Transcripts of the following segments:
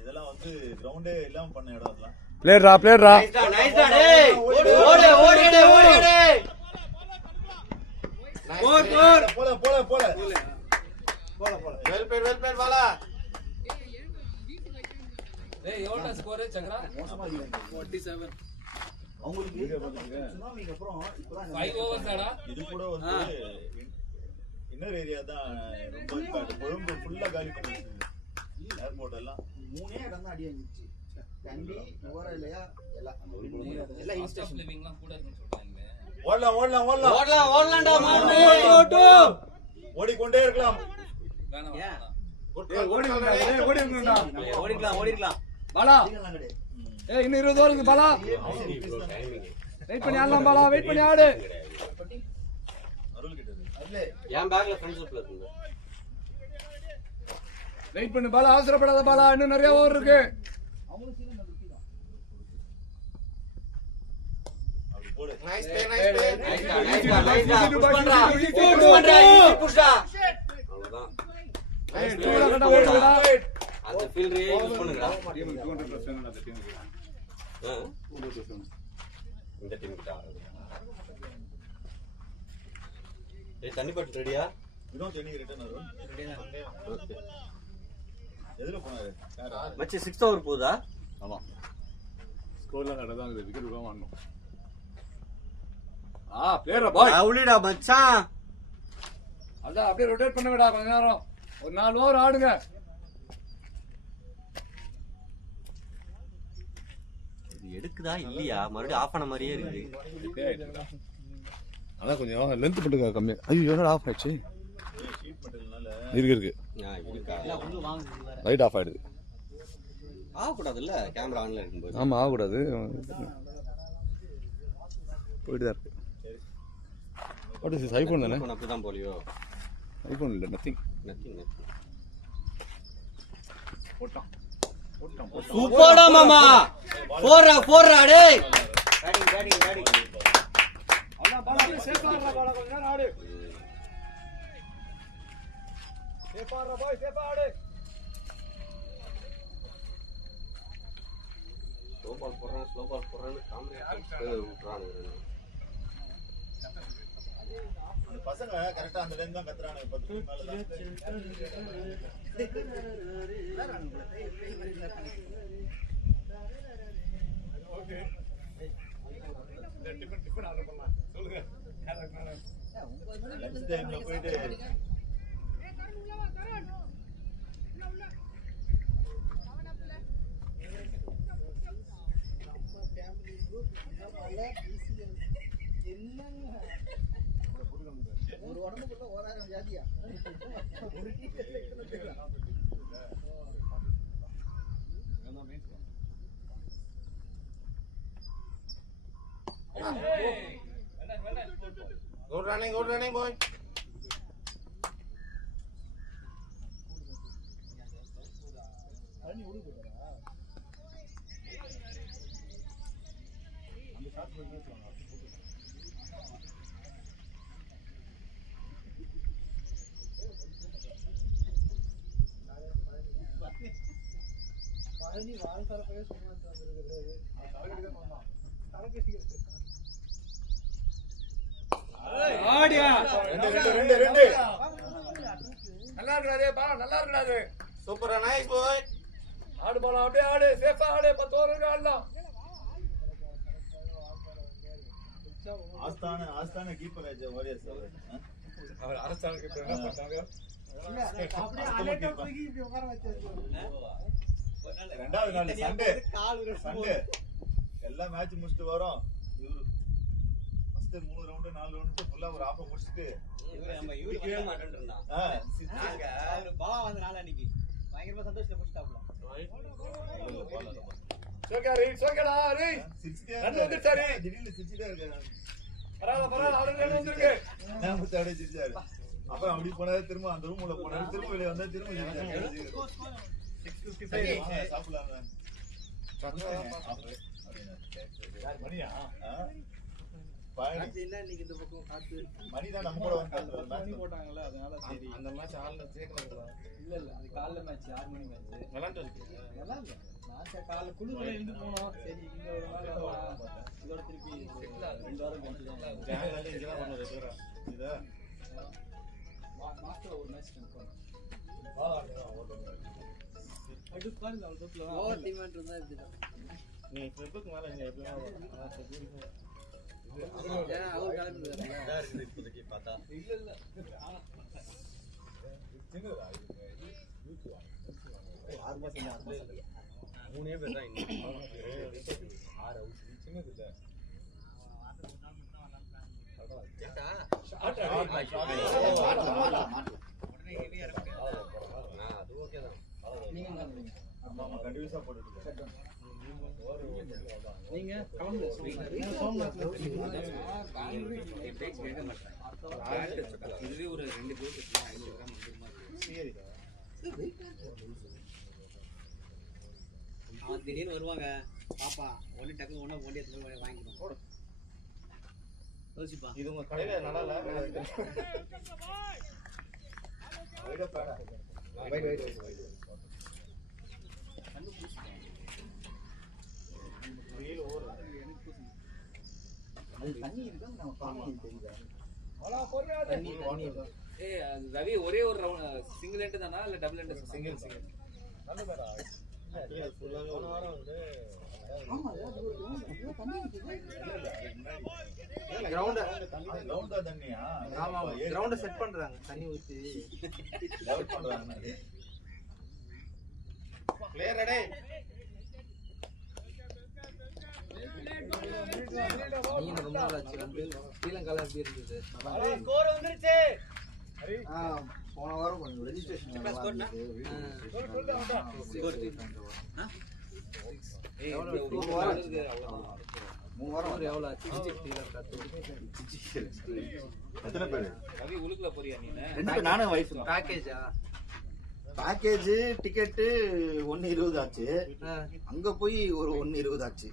இதெல்லாம் வந்து கிரவுண்டே இல்லாம பண்ண இடம் அதெல்லாம். பிளேயர்ரா பிளேயர்ரா ஓடு ஓடு ஓடு போல போல போல போல போல போல வெல் பேட் வாலா. ஏய் எவ்வளவு ஸ்கோர் சங்கரா? 47. அவங்களுக்கு சுனாமிக்கு அப்புறம் இப்பதான் 5 ஓவர்ஸ் தானா? இது கூட வந்து இன்னர் ஏரியா தான் ரொம்ப கொழும்பு ஃபுல்லா காலி பண்ணிடுச்சு. ஏர்போர்ட் எல்லாம் 3 இடம் தான் அடி வந்துச்சு. கண்டி ஓரலையா எல்லாம் எல்லாம் காஸ்ட் ஆஃப் லிவிங்லாம் கூட இருக்குன்னு சொல்றாங்க. ஓடலாம் ஓடலாம் ஓடலாம் ஓடலாம் ஓடலாம்டா மாமே. ஓடிக்கொண்டே இருக்கலாம். வேணாம் ஓடிக்கலாம் பாலா. ஏய் இன்னும் 20 ஓவர் இருக்கு பாலா. வெயிட் பண்ணி ஆடலாம் பாலா, வெயிட் பண்ணி ஆடு. அருள் கிட்டது என் பேக்ல ஃப்ரெண்ட்ஷிப்ல இருக்கு. வெயிட் பண்ணு பாலா, அவசரப்படாத பாலா, இன்னும் நிறைய ஓவர் இருக்கு. நைஸ் ப்ளே புஷ் பண்றா புஷ்டா. அவ்வளவுதான். ஏய் டூல கட்ட ஓடுடா. அந்த ஃபீல்டரே யூஸ் பண்ணுங்கடா. டீம் 200 பிளஸ் வேணும் அந்த டீமுக்கு. இந்த டீம் கிட்ட. ஏய் தண்ணி பாட்டில் ரெடியா? வினோத் என்னைக்கு ரிட்டர்ன் வரும்? ஓகே. எதுல போனாரு? மச்சி 6th ஓவர் போகுதா? ஆமா. ஸ்கோர்ல நடதான் இது விக்கெட் விடாம ஆடணும். பிளேயர் பாய். அவுளிடா மச்சான். அத அப்படியே ரொட்டேட் பண்ணுங்கடா கொஞ்ச நேரம். ஒரு 4 ஓவர் ஆடுங்க. இது எடுக்குதா இல்லையா? மறுபடியும் ஆஃப் ஆன மாதிரியே இருக்கு. அதான் கொஞ்சம் லென்த் மட்டும் கம்மி. ஐயோ என்னடா ஆஃப் ஆயிடுச்சு? ஷீட் மெட்டல்னால இருக்கு இருக்கா? லைட் ஆஃப் ஆயிடுது. ஆகக்கூடாதுல்ல கேமரா ஆன்ல இருக்கும்போது. ஆமா ஆகக்கூடாது. போயிட்டு தான் இருக்கு. வாட் இஸ் திஸ் ஐபோன் தானே? அப்படிதான் போலியோ? ஐபோன் இல்ல, நத்திங். போட்டான். சூப்பர்டா மாமா. போறா டேய். பேட்டிங். அதான் பாலா அப்படியே சேஃபா ஆடுறா பாலா, கொஞ்ச நேரம் ஆடு. சேஃபா ஆடுறா பாய், சேஃபா ஆடு. ஸ்லோ பால் போடுறான்னு காமெடி விட்டுறானுங்க. அந்த பசங்க கரெக்டா அந்த லைன் தான் கத்துறானுங்க. 10 நிமிஷம் மேல தான். ஓகே. இந்த டிஃபன் ஆர்டர் பண்ணலாம். சொல்லுங்க. லஞ்ச் டைம்ல போயிட்டு ஒரு உடம்புக்குள்ள 1000 ஜாதியா ஒரு டீச்சர் Good running boy. அண்ணி ஓடி போறா. அந்த ஷாட் பண்ணிட்டு பழனி வாழ்சார போய் சும்மா வந்துருக்குது. சரக்கு மாமா. சரக்கு ஆடியா. 2 நல்லா இருக்குடா பாலா, நல்லா இருக்குடா. சூப்பரா நைஸ் பாய். ஆடு பாலா, அப்படியே ஆடு, சேஃபா ஆடு. 10 ஓவர் ஆடலாம். ஆஸ்தான கீப்பர் ஆச்சு வாரியர்ஸ் அவர் அரசாங்க கீப்பர் என்ன பண்ணாங்க? அப்படியே அலெக்டா போய் இப்படி உட்கார வச்சாரு. ரெண்டாவது நாள் சண்டே எல்லா மேட்ச் முடிச்சிட்டு வரோம். இவரு ஃபர்ஸ்ட் 3 ரவுண்ட் 4 ரவுண்ட் ஃபுல்லா ஒரு ஆஃப் முடிச்சிட்டு நம்ம யூடியூப்ல மாட்டேன்னு இருந்தான். நாங்க ஒரு பாவா வந்த நாள் அன்னைக்கு பயங்கரமா சந்தோஷத்துல முடிச்சிட்டாப்ல. சோகரி சோகடா ரீ. ரன் வந்துட்டாரு. திடீர்னு சிரிச்சிட்டே இருக்காரு. பரவாயில்ல ஆளுங்க வந்துருக்கு. நான் முத்தாடி சிரிச்சாரு. அப்புறம் அப்படி போனாரு, திரும்ப அந்த ரூம் உள்ள போனாரு, திரும்ப வெளிய வந்தா திரும்ப சிரிச்சாரு. 6:55 சாப்பிடலாம். மணியா பழனி என்ன இன்னைக்கு இந்த பக்கம் காத்து மணிதான் நம்ம கூட வந்து மணி போட்டாங்கல்ல அதனால சரி அந்த மேட்ச் ஆள்ல சேர்க்கல இல்ல அது காலைல மேட்ச் 6 மணி மேட்ச் விளையாண்டு இருக்கு நல்லா இல்ல நான் காலைல குழுக்குள்ள இருந்து போனோம் சரி இங்க ஒரு நாள் இதோட திருப்பி 2 வாரம் கழிச்சு தான் ஜாங்கல இங்க தான் பண்ணது ரெகுலரா இதா மாஸ்டர் ஒரு மேட்ச் கன்ஃபார்ம் அது பாருங்க அவள் தோத்துல ஓவர் டிமாண்ட் இருந்தா இப்படிதான் நீ ஃபெப்ருக்கு மேல நீங்க எப்படியா ஃபெப்ருக்கு ஏன் அவர் கிளம்பி இதா இருக்குது இப்போதைக்கு பார்த்தா. இல்ல இல்ல சின்னதா இது 6 மாசம் 3 பேர் தான் இன்னும் 6 அவுட் சின்னது இல்ல ஏண்டா? உடனே ஹெவியா இருக்கு அது ஓகே தான். நீங்க என்ன பண்றீங்க ஆமா கண்டிப்பா போட்டுட்டு நீங்க கலந்து இதுவே ஒரு 2 பேர் 500 கிராம் வந்துருமா அவன் திடீர்னு வருவாங்க பாப்பா ஒண்ணு டக்கு ஒண்ணா போண்டி எடுத்து வாங்கிக்கணும் யோசிப்பா இது உங்க கடையில நல்லா இல்ல வைட பேடா வெயில் ஓவர் அது தண்ணி இருக்கா நம்ம பாக்கலாம் தெரியுதா தண்ணி ஏய் ரவி ஒரே ஒரு ரவுண்ட் சிங்கிள் எண்ட் தானா இல்ல டபுள் எண்ட் சிங்கிள் நல்ல பேரா ஃபுல்லாவே ஒரு வாரம் வந்து ஆமா அது தண்ணி கிரவுண்ட் தண்ணியா ஆமா கிரவுண்ட செட் பண்றாங்க தண்ணி ஊத்தி லெவல் பண்றாங்க பிளேயர் ரெடி நீங்க ரொம்ப நாள் ஆச்சு வந்து ஸ்ரீலங்கால எப்படி இருந்தது ஸ்கோர் வந்துருச்சு போன வாரம் கொஞ்சம் ரெஜிஸ்ட்ரேஷன் ஏய் ஒரு வாரம் ஆச்சு. அவ்வளவுதான் 3 வாரம் ஒரு எவ்வளவு ஆச்சு ஸ்ரீலங்கா எத்தனை பேரு ரவி உளுக்குல போறியா நீ 2 பேர் நானும் வைஃப் பேக்கேஜா பேக்கேஜ் டிக்கெட் 1.20 ஆச்சு அங்க போய் ஒரு 1.20 ஆச்சு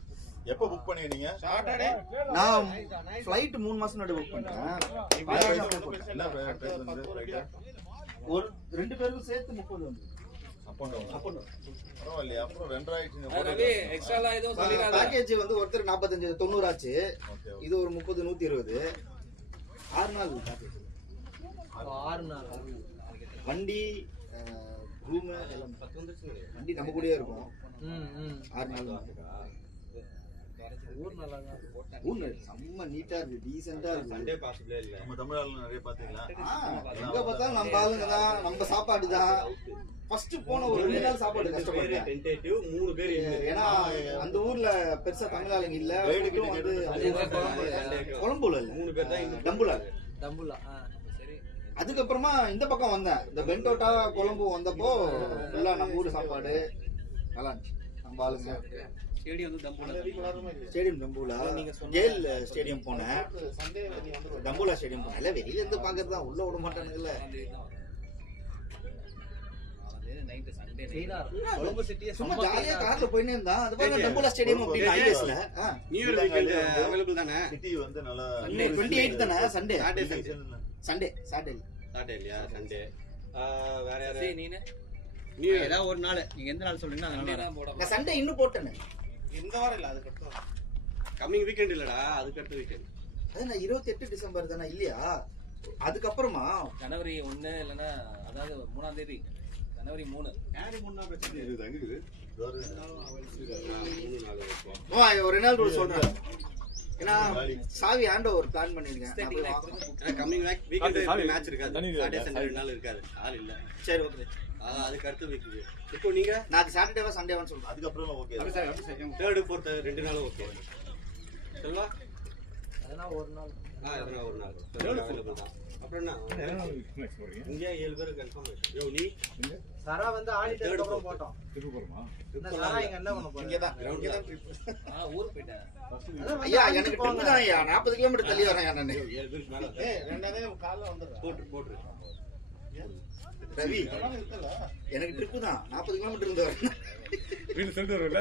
எப்ப புக் பண்ணீங்க சாட்டர்டே நான் ஃளைட் 3 மாசம் முன்னாடி புக் பண்ணேன் ஒரு 2 பேருக்கும் சேர்த்து 30 வந்து பரவாயில்லையா அப்புறம் 2000 ரவி எக்ஸ்ட்ராலாம் எதுவும் சொல்லிராத பேக்கேஜ் வந்து ஒருத்தர் 45 90 ஆச்சு இது ஒரு 30 120 6 நாள் பேக்கேஜ் 6 நாள் வண்டி ரூம் எல்லாம் 10 வந்துருச்சு. வண்டி நம்ம கூடயே இருக்கும் ம் 6 நாள் ஊர் நல்லா தான் ஊர்ல செம்ம நீட்டா இருக்கு டீசென்ட்டா இருக்கு சண்டே பாசிபிளே இல்ல. நம்ம தமிழ்நாட்டுல நிறைய பாத்தீங்களா எங்க பார்த்தாலும் நம்ம ஆளுங்க தான் நம்ம சாப்பாடு தான் ஃபர்ஸ்ட் போன ஒரு 2 நாள் சாப்பாடு கஷ்டப்பட்டேன் டென்டேட்டிவ் 3 பேர் ஏன்னா அந்த ஊர்ல பெருசா தமிழ் ஆளுங்க இல்ல Guide மட்டும் வந்து அது எங்க குழம்புல? கொழம்புல இல்ல 3 பேர் தான் இன்னும் டம்புல தம்புலா சரி அதுக்கப்புறமா இந்த பக்கம் வந்தேன் இந்த பென்டோட்டா கொழம்பு வந்தப்போ ஃபுல்லா நம்ம ஊர் சாப்பாடு நல்லா இருந்துச்சு நம்ம ஆளுங்க ஸ்டேடியம் வந்து தம்புல ஸ்டேடியம் டம்புலா கேல் ஸ்டேடியம் போனேன் சண்டே நீ வந்து டம்புலா ஸ்டேடியம் போனேன் இல்ல வெளியில இருந்து பாக்குறது தான் உள்ள விட மாட்டானுங்கல்ல நைட் சண்டே கொழும்பு சிட்டியே சும்மா ஜாலியா கார்ல போயினே இருந்தான் அது பாருங்க டம்புலா ஸ்டேடியம் அப்படின்னு ஹைவேஸ்ல நியூ இயர் வீக்கெண்ட் அவேலபிள் தானே? சிட்டி வந்து நல்லா 28 தானே சண்டே சாட்டர்டே சாட்டர்டே சாட்டர்டே இல்லையா? சண்டே வேற யாரு? சரி நீனே நியூ இயர் ஏதாவது ஒரு நாள் நீங்க எந்த நாள் சொல்றீங்கன்னா அந்த சண்டே நாள் தான் போட நான் சண்டே இன்னும் போட்டேனே இந்த வாரம் இல்ல அதுக்கு அடுத்து கமிங் வீக்கெண்ட் இல்லடா, அதுக்கு அடுத்த வீக்கெண்ட். அது நான் 28 டிசம்பர் தானே இல்லையா அதுக்கப்புறமா ஜனவரி 1 இல்லனா அதாவது 3ஆம் தேதி ஜனவரி 3 யாரு முன்னா பிரச்சனை இது அங்க இருக்குது 3 நாள் வைப்போம். ஒரு நாள் கூட சொல்றேன் ஏன்னா சாவி ஆண்டோ ஒரு பிளான் பண்ணிருக்கேன் நான் போய் வாங்கணும். ஏன்னா கமிங் வீக்கெண்ட் மேட்ச் இருக்காது. சாட்டர்டே சண்டே 2 நாள் இருக்காது. ஆள் இல்ல. சரி ஓகே அதுக்கு அடுத்த வீக். இப்போ நீங்க நான் சாட்டர்டேவா சண்டேவான்னு சொல்றேன் அதுக்கப்புறம் ஓகே 3rd 4th 2 நாளும் ஓகே. செல்வா? அதெல்லாம் ஒரு நாள் எதனா ஒரு நாள் அவைலபிள் தான். அப்புறம் என்ன? இங்க 7 பேர் கன்ஃபர்மேஷன். யோ நீ சரா வந்து ஆடிட்டதுக்கு அப்புறம் போட்டோம் இந்த சரா இங்க என்ன பண்ண போறீங்க ஊருக்கு போயிட்டேன் ஐயா எனக்கு ட்ரிப் தான் ஐயா 40 கிலோமீட்டர் தள்ளி வரேன் நான் 7 பேருக்கு மேல ஏய் ரெண்டாவே காலைல வந்துடுறா போட்டு ரவி எனக்கு ட்ரிப் தான் 40 கிலோமீட்டர் இருந்து வரேன் வீட்டுல சொல்லிட்டு வரும்ல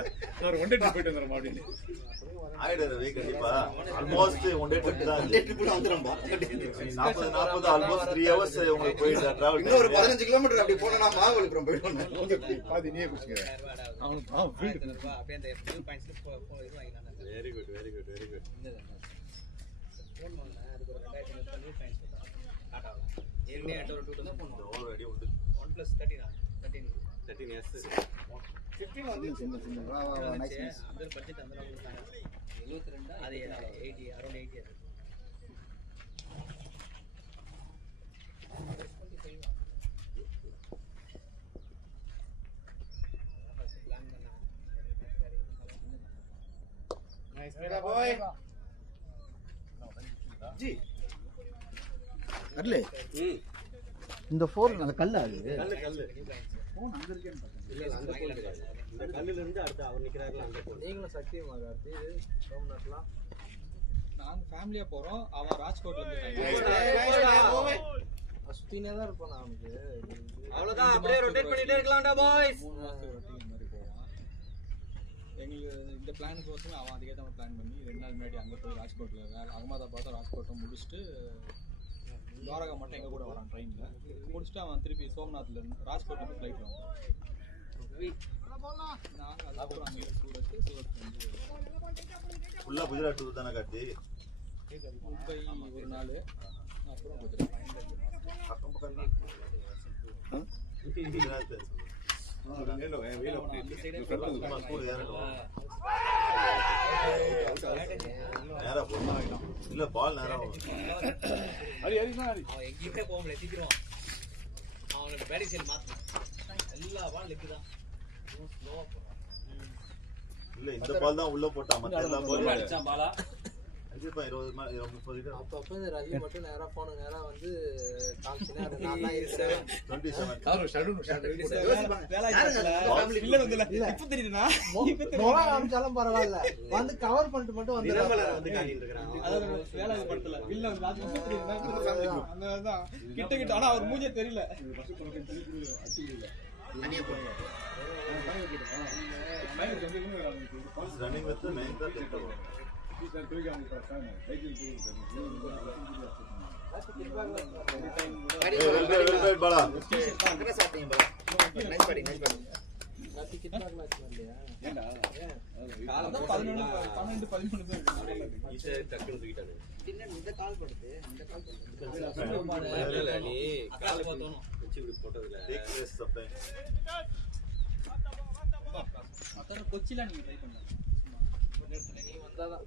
ஒரு ஒன் டே ட்ரிப் போயிட்டு வந்துடுறோம் அப்படின்னு. ஆயிடும் ரவி கண்டிப்பா. ஆல்மோஸ்ட் ஒன் டே ட்ரிப் தான். 40 ஆல்மோஸ்ட் 3 hours உங்களுக்கு போயிட்டு டிராவல். இன்னும் ஒரு 15 கிலோமீட்டர் அப்படி போனா மகாபலிபுரம் போயிடுவோம். பாதி நீயே குடிச்சுக்க. அவனுக்கு அப்படியே அந்த வியூ பாயிண்ட்ஸ்ல இது வாங்கினாங்க. Very good very good very good. Phone வாங்கினா அதுக்கு ஒரு 2500 வியூ பாயிண்ட்ஸ் டாடால. ஏற்கனவே என்கிட்ட ஒரு 2 தான் ஃபோன் வாங்கினேன். ஆல்ரெடி உண்டு. OnePlus 13 13 S 15 வந்து அந்த பட்ஜெட் அந்த அளவுக்கு கொடுத்தாங்க. 72 அது 80 அரௌண்ட் 80 அது. Nice, mera boy. ஜி அட்லே ம் இந்த ஃபோன் அந்த கல்லா அது கல்லு ஃபோன் அங்க இருக்கேன்னு பார்த்தேன். இல்ல அந்த கோல் கிடையாது. இந்த கல்லுல இருந்து அடுத்து அவர் நிக்கிறாருல அந்த கோல். நீங்களும் சத்தியமா கார்த்தி சோம்நாத்லாம் நாங்க ஃபேமிலியா போறோம். அவன் ராஜ்கோட்ல சுத்தினே தான் இருப்பான் அவனுக்கு. அவ்வளவுதான் அப்படியே ரொட்டேட் பண்ணிட்டே இருக்கலாம்டா பாய்ஸ். 3 மாசத்துக்கு ஒரு டீம் மாதிரி போவான். எங்களுக்கு இந்த பிளானுக்கு வந்து அவன் அதுக்கேற்ற மாதிரி பிளான் பண்ணி 2 நாள் முன்னாடி அங்கே போய் ராஜ்கோட்டில் அகமதாபாத் ராஜ்கோட்டை முடிச்சுட்டு துவாரகா மட்டும் எங்கள் கூட வரான் ட்ரெயினில் முடிச்சுட்டு அவன் திருப்பி சோம்நாத்லேருந்து ராஜ்கோட்லேருந்து ஃப்ளைட் வந்தான். நாங்கள் அதுக்கப்புறம் அங்கே சூரத் வந்து ஃபுல்லா குஜராத் டூர் தானே கார்த்தி? மும்பை ஒரு நாள் அப்புறம் குஜராத். பக்கம் பக்கம் தான். குஜராத் சும்மா ஸ்கூல் ஏறட்டும். நேரா போகணும். இல்ல பால் நேரா அவன் எங்கேயுமே போக முடியல சீக்கிரம். அவனோட பேட்டிங் சைடு மாற்றினான். எல்லா பால் லெக்கு தான். ஸ்லோவாக போகிறான். இல்ல இந்த பால் தான் உள்ள போட்டா. மத்த எல்லா பாலும் அடிச்சான் பாலா. 30 கிட்ட அப்பப்போ இந்த ரவி மட்டும் நேராக போன நேராக வந்து காமிச்சுன்னா அது நான் தான் இருக்கிறேன். 27 கார் ஷடூன் காமிச்சாலும் பரவாயில்ல வந்து கவர் பண்ணிட்டு மட்டும் வந்து நிலமலர் வந்து காட்டிட்டு இருக்கான். வேலை படத்துல வில்ல கிட்ட கிட்ட ஆனா அவர் மூஞ்சே தெரியல. ரன்னிங் வித் மெயின் தான் டெக்டோ. வெல் பாலா. ஈஸியா டக்குன்னு தூக்கிட்டானு. இந்த கால் படுத்து இந்த கால் இல்ல நீ காலை பார்த்தோம். வச்சு இப்படி போட்டதுல டேக் ரெஸ்ட் சம்டைம். அத்தனை கொச்சில நீங்க ட்ரை பண்ணலாம். நீ வந்தாதான்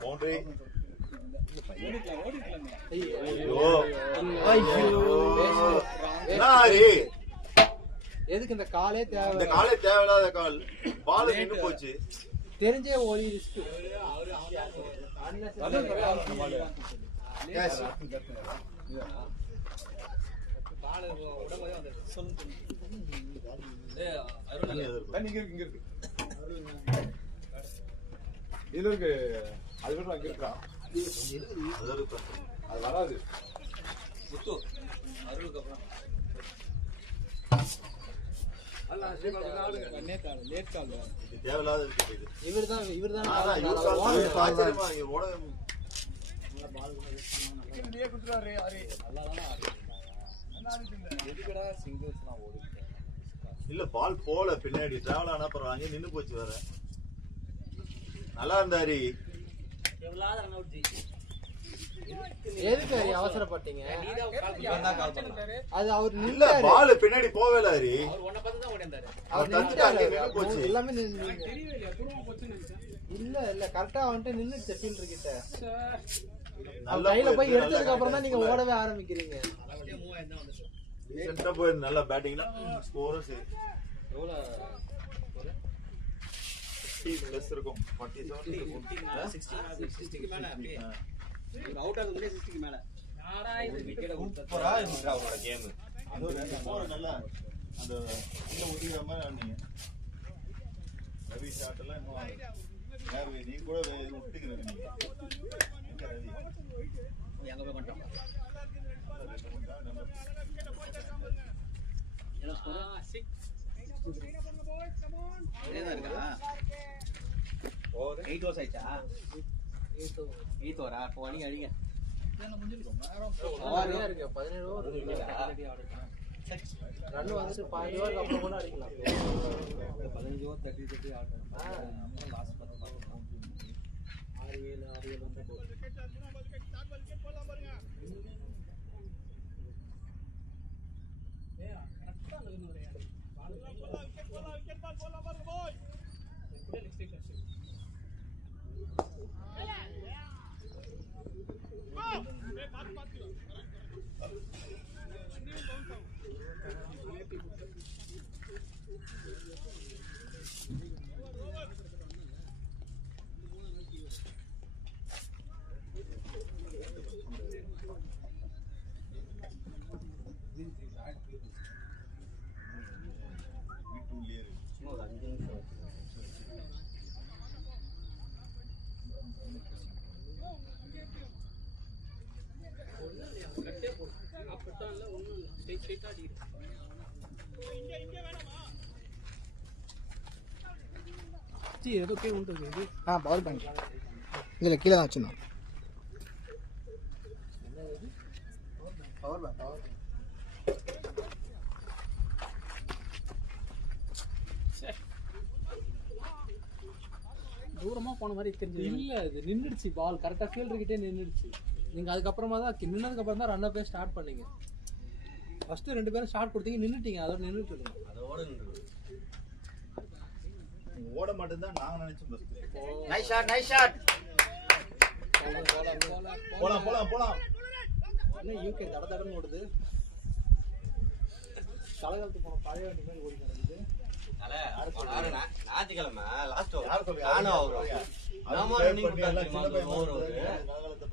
பவுண்டரி. எதுக்கு இந்த காலே தேவை? இந்த காலே தேவையில்லாத கால். பால் நின்னு போச்சு. தெரிஞ்சே ஒரு ரிஸ்க். இங்க இருக்கு இதுல இருக்கு. அது பேர் அங்க இருக்கா? அது வராது. முத்து அருளுக்கு அப்புறம் தேவையில்லாத இருக்கு இது. இவர்தான் அதான் யூஸ் ஆச்சரியமா இங்க ஓட சிங்கிள்ஸ்லாம் ஓடுது. இல்ல பால் போல பின்னாடி டிராவல் ஆனா அப்புறம் அங்கே நின்னு போச்சு வேற. நல்லா இருந்தாரு. எதுக்கு அவசரப்பட்டீங்க? அது அவர் இல்ல பால் பின்னாடி போவேல ஹரி. அவர் நின்னுட்டாரு. நின்னு போச்சு. எல்லாமே இல்ல இல்ல கரெக்டா வந்துட்டு நின்னுச்சு ஃபீல்டர் கிட்ட. நல்லா கையில போய் எடுத்ததுக்கு அப்புறம் தான் நீங்க ஓடவே ஆரம்பிக்கிறீங்க. ரீசெண்டா போய் நல்ல பேட்டிங்னா ஸ்கோரும் சரி. எவ்வளவு 50+ இருக்கும் 40 70 60 மேல அப்படியே அவுட் ஆகுது முன்னாடி 60 மேல நாடா இது விக்கெட் சூப்பரா இருந்துச்சு அவனோட கேம். அது ஒரு 2 போர் நல்லா அந்த இந்த ஒதுக்குற மாதிரி ஆடுனீங்க. ரவி ஷாட் எல்லாம் இன்னும் யார் நீ கூட விட்டுக்கிறீங்க நீங்க எங்க ரவி எங்க போய் பண்ணிட்டோம் என்ன ஸ்கோர் 6 இதேதான் இருக்கா ஓவர் 8 ஓவர்ஸ் ஆயிச்சா 8 ஓவரா அப்போ அடிங்க அடிங்க ஓவரே இருக்கு 17 ஓவர் ரன் வந்துட்டு 5 ஓவருக்கு அப்புறம் கூட அடிக்கலாம் 15 ஓவர் 30 ஆடுறோம் நம்ம லாஸ்ட் 10 பால் 6 7 வந்தா போதும் வீட்டுள்ளே இருக்கு இன்னும் ஒரு 5 நிமிஷம் ఏదో ఓకే ఉంటుంది ఇది పవర్ బ్యాంక్ ఇలా కీழே தான் வச்சிருந்தோம் பவர் பேங்க் தூரமா போன மாதிரி தெரிஞ்சது இல்ல இது நின்னுடுச்சு பால் கரெக்டா ஃபீல்டர் கிட்டே நின்னுடுச்சு நீங்க அதுக்கப்புறமா தான் நின்னதுக்கு அப்புறம் தான் ரன் அப் ஸ்டார்ட் பண்ணீங்க ஃபர்ஸ்ட் 2 பேரும் ஷாட் கொடுத்தீங்க நின்னுட்டீங்க அதோட நின்னுட்டு அதோட நின்று ஓட மாட்டேன் நாங்க நினைச்சோம் ஃபர்ஸ்ட் நைஸ் ஷாட் போலாம் என்ன யூகே தட தடன்னு ஓடுது கலகலத்து போன பழைய வண்டி மாதிரி ஓடி நடக்குது ஞாயிற்றுக்கிழமை லாஸ்ட் யார் சொல்றீங்க? நானும் அவரும் நாம ரன்னிங் பண்ணி ஓவர் நாங்களத்த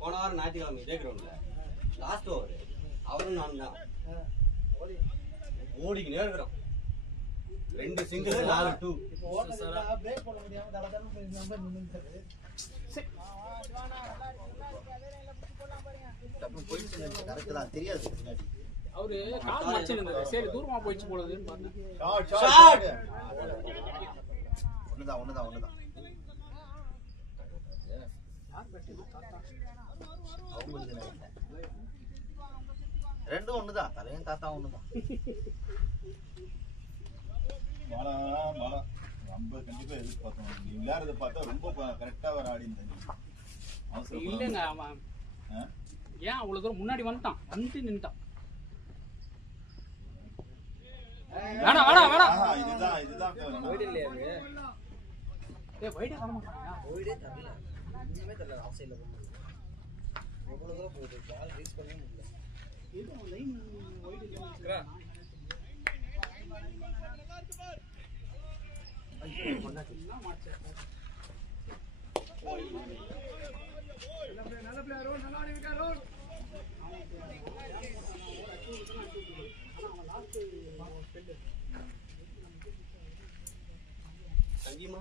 போன வாரம் ஞாயிற்றுக்கிழமை இதே கிரவுண்ட்ல லாஸ்ட் ஓவர் அவரும் நான் தான் ஓடிக்கினே இருக்கிறோம் 2 சிங்கிள் 4 2 இப்போ ஓடுறதுல பிரேக் போட முடியாம தட தடன்னு நம்பர் நின்னுட்டாரு டப்பு போயிட்டு கரெக்ட் தான் தெரியாது பின்னாடி அவரு கால் மச்சிருந்தாரு சரி தூரமா போயிச்சு போலதுன்னு பார்த்தேன் ஷாட் ஒண்ணுதான் யார் பேட்டி தாத்தா அவங்களுக்கு ரெண்டும் ஒண்ணுதான் தலையும் தாத்தா ஒண்ணுதான் மாலா ரொம்ப கண்டிப்பா எதிர்பார்த்தோம் நீ விளையாடுறத பார்த்தா ரொம்ப கரெக்டா வர ஆடி இருந்தாங்க இல்லங்க அவன் ஏன் அவ்வளவு தூரம் முன்னாடி வந்துட்டான் வந்து நின்னுட்டான் வேணா இதுதான் போயிடு இல்லையா அது ஏய் வைடே வர மாட்டாங்க போயிடே தரல இன்னுமே தரல ஆஃப் சைடுல போகுது எவ்வளவு தூரம் போகுது பால் ரீச் பண்ணவே முடியல இது லைன் வைடே இல்ல என்ன மாச்சா நல்ல பிளேயர் நல்லா ஆடிட்டார் ரோல் சங்கீமா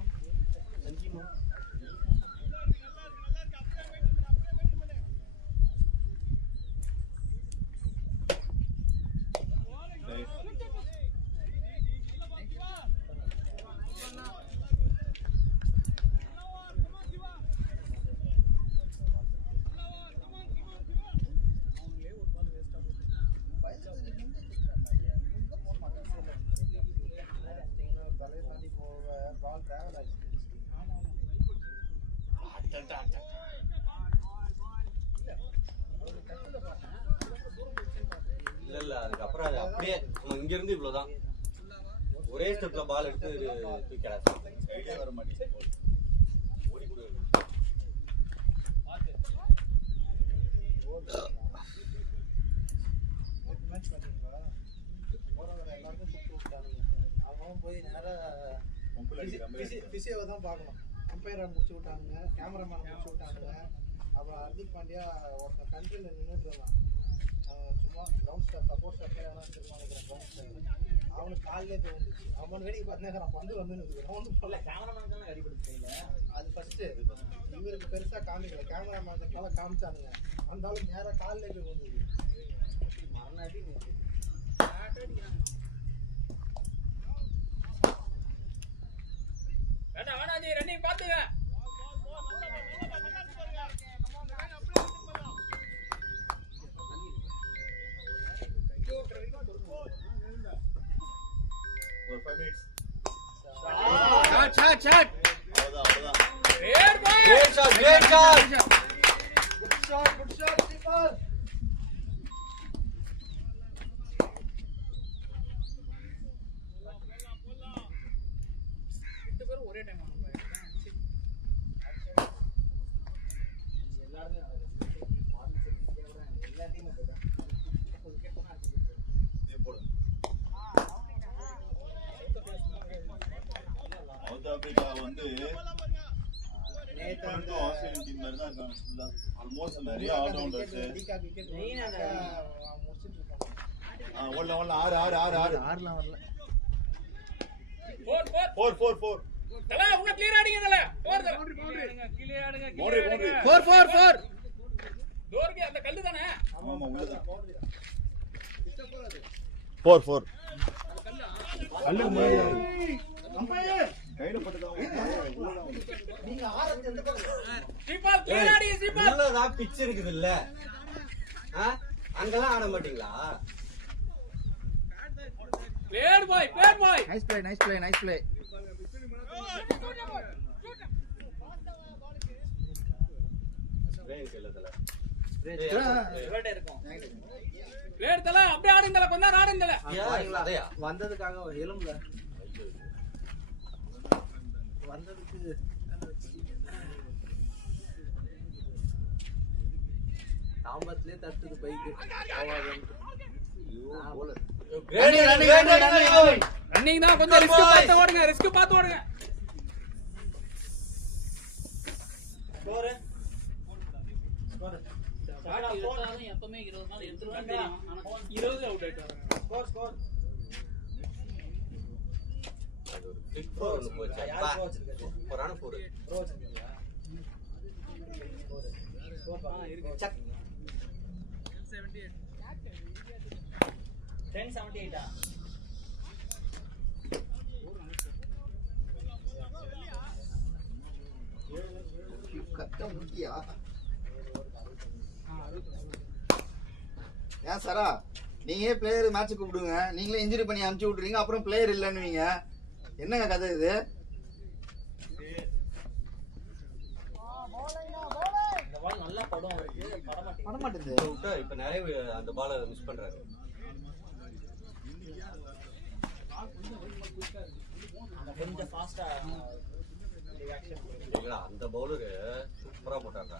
இல்ல அதுக்கப்புறம் அது அப்படியே இங்க இருந்து இவ்வளவுதான் ஒரே ஸ்டெப்ல பால் எடுத்து தூக்கிடாது ஐடியா வர மாட்டேங்குது ஓடி கூட மேட்ச் பாத்தீங்களா போறவங்க எல்லாரும் சுத்தி விட்டானுங்க அவன் போய் நேரா மும்பில் அடிக்கிற மாதிரி பிசியோவை தான் பார்க்கணும். அம்பையரை முடிச்சு விட்டானுங்க, கேமராமேனை முடிச்சு விட்டானுங்க. அப்புறம் ஹர்திக் பாண்டியா ஒருத்தன் கண்ட்ரியில் நின்றுட்டு இருந்தான். சும்மா கிரவுண்ட் ஸ்டார் சப்போர்ட் ஸ்டார் நினைக்கிறேன். கிரவுண்ட் ஸ்டார் அவனுக்கு காலிலே தோணுச்சு. அவன் வேடிக்கை பார்த்தேன் பந்து வந்து கேமராமேன் தானே அடிபடுத்து கையில. அது ஃபர்ஸ்ட்டு இவருக்கு பெருசாக காமிக்கல. கேமராமேன் மேலே காமிச்சானுங்க. அந்த ஆளுக்கு நேராக காலிலே போய் வந்தது. மறுநாடி வேணாஜி ரன்னிங் பாத்துங்க. ஒரு 5 minutes. ஷாட். அவ்வளவுதான். Great boy. Great shot, great shot. Good shot Stephen. ரெண்டு பேரும் ஒரே டைம் ஆனோம். இதே போடு. சவுத் ஆப்பிரிக்கா வந்து நேற்று ஆஸ்திரேலியன் டீம் மாதிரி தான் இருக்காங்க. ஃபுல்லா ஆல்மோஸ்ட் நிறைய ஆல்ரவுண்டர்ஸ். ஓடலாம் 6 வரல. 4 தல உன்ன கிளியர் ஆடிங்க தல. 4 கிளியர் ஆடுங்க. Boundary. 4 டோர்க்கு அந்த கல்லு தானே. ஆமா உள்ளதான் 4 கல்லு மாதிரி அம்பையர் கையில பட்டதான் நீங்க ஆரத்து எந்த பக்கம்? ஸ்ரீபால் கிளியர் ஆடிங்க ஸ்ரீபால். உள்ளதான் பிட்ச் இருக்குது இல்ல, அங்கெல்லாம் ஆட மாட்டீங்களா? Player boy. Nice play. Spraying இல்ல தல. இவர்ட்ட இருக்கும். பிளேயர் தல அப்படியே ஆடுங்க தல. கொஞ்ச நேரம் ஆடுங்க தல. அதையா வந்ததுக்காக எலும்புல வந்ததுக்கு தாம்பத்திலே தட்டுது பைக்கு. ரன்னிங் தான் கொஞ்சம் ரிஸ்க் பார்த்து ஓடுங்க. எப்பவுமே 20 நாள் எடுத்துருவாங்க தெரியும். ஆனா 20 அவுட் ஆயிட்டாங்க. அது ஒரு பிக் ஃபோர் ஒன்று போச்சு. சூப்பரான ஃபோர். சக் 1078 கட்ட முக்கியா ஏன் சாரா நீங்க பிளேயர் மேட்ச் கூப்பிடுங்க, நீங்களே இன்ஜுரி பண்ணி அனுப்பிச்சு விட்டுறீங்க, அப்புறம் பிளேயர் இல்லைன்னுவீங்க. என்னங்க கதை இது? இந்த பால் நல்லா படம் அவருக்கு பண்ண மாட்டேங்குது. விட்டா இப்ப நிறைய அந்த பாலை மிஸ் பண்றாரு. கொஞ்சம் ஃபாஸ்டா இல்லைங்களா, அந்த பவுலரு சூப்பரா போட்டாங்க.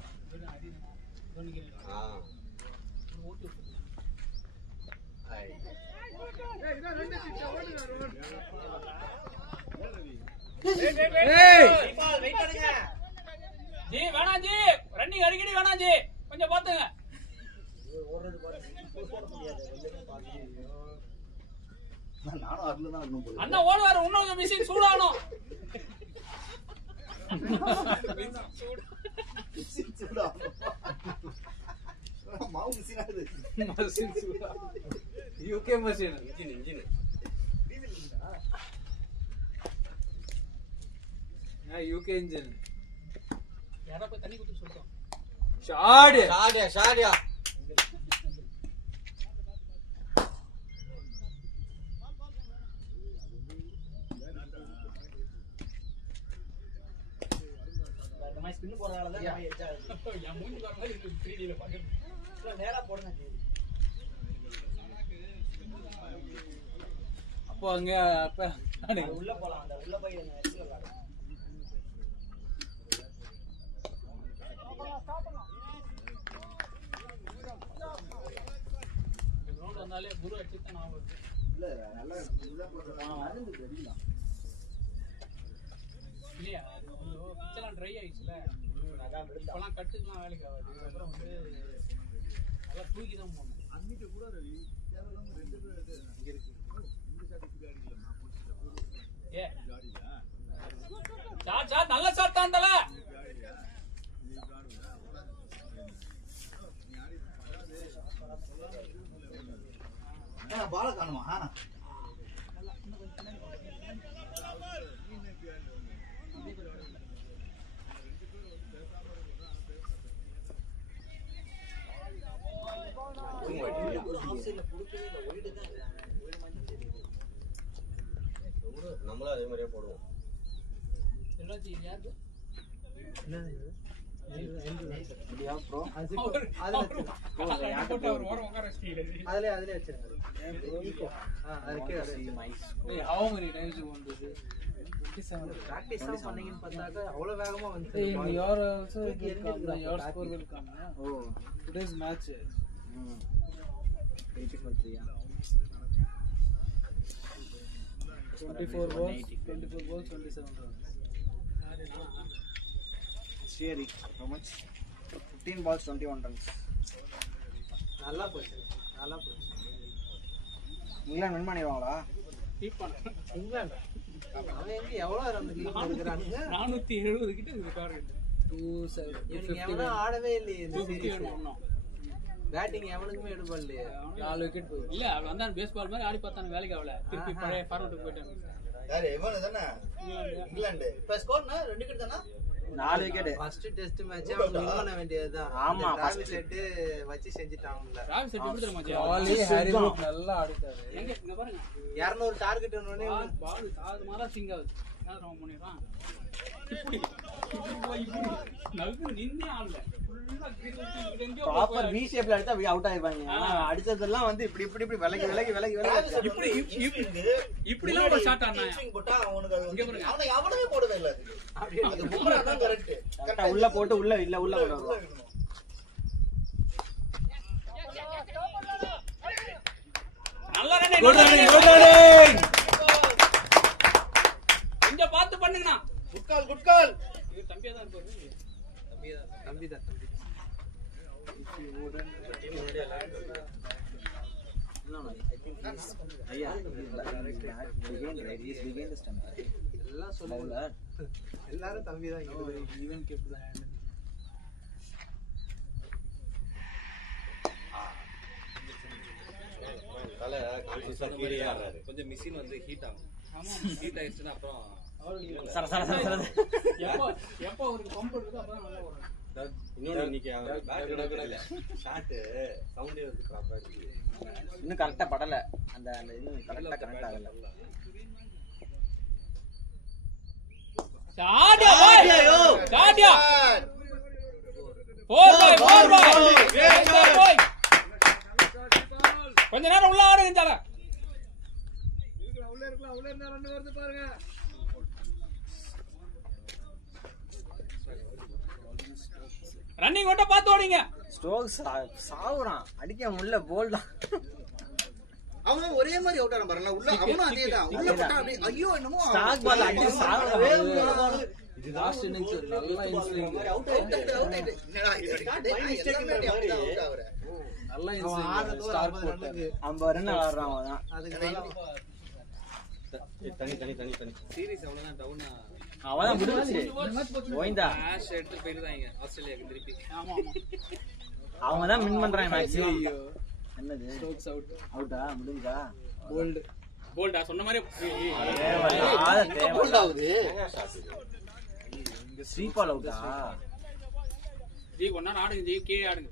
ஜி வேணாம் ஜி, ரன்னிங் அடிக்கடி வேணாம் ஜி, கொஞ்சம் பாத்துங்க. நானும் அதுல தான் இருக்கணும் போல. அண்ணா ஓடுவாரு, இன்னொரு மிஷின் சூடாகணும். மாவு மிஷினாது. UK machine. Engine UK engine. யாரா போய் தண்ணி குடிச்சு சொல்றோம். ஷாடியா ஸ்பின் போறதால தான் என் மூஞ்சி வர மாதிரி இருக்கு 3D ல பாக்குறது. நேரா போடுங்க. அப்போ அங்க அப்ப உள்ள போலாம், அந்த உள்ள போய் எக்ஸ்ல விளையாடுங்க. கிரவுண்ட் வந்தாலே குரு அடிச்சு தான் நான் வருது. இல்ல நல்லா உள்ள போறதா வந்து அடிக்கலாம். இல்லையா அது கொஞ்சம் பிச்செல்லாம் ட்ரை ஆயிடுச்சுல இப்பெல்லாம் கட்டுக்குலாம் வேலைக்கு ஆகாது அப்புறம் வந்து நல்லா தூக்கி தான் போகணும் அன்னைக்கு கூட ரவி கேரளம் 2 பேர் அங்க இருக்கு இந்த சர்டிஃபிகேட் அடிக்கல நான் போட்டுட்டேன் ஏ காடியா ஷாட் நல்ல ஷாட் தான் தல காடியா நீ காடுடா நீ ஆடி ஏன்னா பால காணுமா நம்மளும் அதே மாதிரியே போடுவோம். அதுலயே வச்சிருக்காரு பிராக்டிஸ் தான் பண்ணீங்கன்னு பார்த்தாக்க அவ்வளவு வேகமா வந்து match 24 balls, 27 runs. Sherry, how much? 15 balls, 21 runs. நல்லா போச்சு இங்கிலாந்து வின் பண்ணிடுவாங்களா? இங்கிலாந்து அவன் எங்க எவ்வளவு ரன் எடுக்கிறானுங்க 470 கிட்ட இருக்கு டார்கெட் 250 எவனும் ஆடவே இல்லையே இந்த சீரிஸ் பேட்டிங் எவனுக்குமே எடுபடலையே 4 விக்கெட் போய் இல்ல அவன் வந்தா பேஸ்பால் மாதிரி ஆடி பார்த்தான வேலைக்கு ஆகல திருப்பி பழைய ஃபார்வர்டுக்கு போயிட்டாங்க யாரு இவனு தானே இங்கிலாந்து இப்ப ஸ்கோர்னா 2 விக்கெட் தானா 4 விக்கெட் ஃபர்ஸ்ட் டெஸ்ட் மேட்ச் அவன் வின் பண்ண வேண்டியதுதான் ஆமா ராவி செட் வச்சு செஞ்சிட்டாங்கல ராவி செட் எப்படி தெரியுமா பாலி ஹாரி ப்ரூக் நல்லா ஆடிட்டாரு எங்க இங்க பாருங்க 200 டார்கெட் ஒண்ணே பால் தாது மாரா சிங் ஆகுது என்ன ரோம் பண்ணிறான் இப்படி நல்கு நின்னே ஆடல ஃபுல்லா கிரிக்கெட் ப்ராப்பர் வி ஷேப்ல அடிச்சா அப்படியே அவுட் ஆயிடுவாங்க ஆனா அடிச்சதெல்லாம் வந்து இப்படி விலகி இப்படி இப்படிலாம் ஒரு ஷாட் ஆடுனா போட்டா அவனுக்கு அது வந்து அவனை எவனுமே போடவே இல்ல அது பும்ரா தான் கரெக்ட் கரெக்ட்டா உள்ள போட்டு உள்ள கொண்டு வருவாங்க நல்லா ரன்னிங் கொஞ்சம் பார்த்து பண்ணுங்கண்ணா குட் கால் இது தம்பியா தான் இருப்பாரு தம்பிதான் எல்லாம் சொல்லுங்க எல்லாரும் தம்பிதான் ஈவன் கீப் தி ஹேண்ட் தலை கான்சியஸா கீழே ஆடுறாரு. கொஞ்சம் மிஷின் வந்து ஹீட் ஆகும். ஆமா ஹீட் ஆயிடுச்சுன்னா அப்புறம் சர எப்போ ஒரு பம்ப் இருக்குதோ அப்பதான் நல்லா வரும் இன்னொன்னு இன்னைக்கு அவர் பேட் நடக்கல ஷாட் சவுண்டே வந்து ப்ராப்பரா இருக்கு. இன்னும் கரெக்ட்டா படல அந்த இன்னும் கரெக்ட்டா கனெக்ட் ஆகல சாடியா பாய் சாடியா 4 பாய் கொஞ்ச நேரம் உள்ள ஆடுங்க ஜால உள்ள இருந்தா ரன் வருது பாருங்க ரன்னிங் மட்டும் பார்த்து ஓடிங்க ஸ்டோக்ஸ் சாவுறான் அடிக்க முடியல போல்டா அவன் ஒரே மாதிரி அவுட் ஆன பாருங்க உள்ள அவனும் அதேதான் உள்ள போட்டா அப்படியே ஐயோ என்னமோ ஸ்டாக் பால் அடி சாவுறான் இது லாஸ்ட் இன்னிங்ஸ் நல்லா இன்ஸ்விங் அவுட் என்னடா இது அவுட் ஆவற நல்லா இன்ஸ்விங் ஸ்டார் போட்டாரு 50 ரன் ஆடுறான் அவன் அதுக்கு தனி சீரிஸ் அவ்வளவுதான் டவுனா அவதான் முடிஞ்சிச்சு கோயிந்தா ஆஷ் எடுத்து போயிருந்தாங்க ஆஸ்திரேலியாக்கு திருப்பி. ஆமா அவங்க தான் வின் பண்றாங்க மேக்ஸிமம் என்னது ஸ்டோக்ஸ் அவுட்டா முடிஞ்சா போல்டா சொன்ன மாதிரி போல்டாவுது ஸ்ரீபால் அவுட்டா ஜி ஒன்னா ஆடுங்க ஜி கீழே ஆடுங்க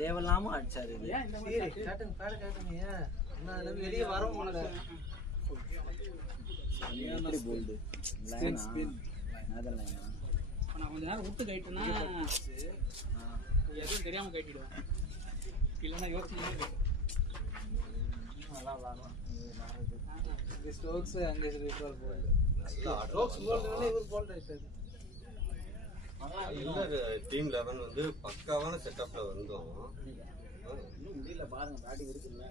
தேவலாம அடிச்சாரு ஏன் இந்த சரி கேட்டன் பேட் கேட்டன் ஏன் நான் அதுல வெளிய வர முடியல எப்படி போல்டு லைனா அதெல்லாம் லைனா நான் கொஞ்ச நேரம் விட்டு கைட்டுனா எதுவும் தெரியாம கைட்டிடுவேன் இல்லைன்னா யோசிச்சு நல்லா விளையாடுவான் இது ஸ்டோக்ஸ் அங்க ஸ்ரீபால் போல்டு ஸ்டோக்ஸ் போல்டுனால இவர் போல்ட் ஆயிட்டாரு இந்த டீம் 11 வந்து பக்காவான செட்டப்ல வந்தோம். இன்னும் முடியல பாருங்க பேட்டிங் இருக்குல்ல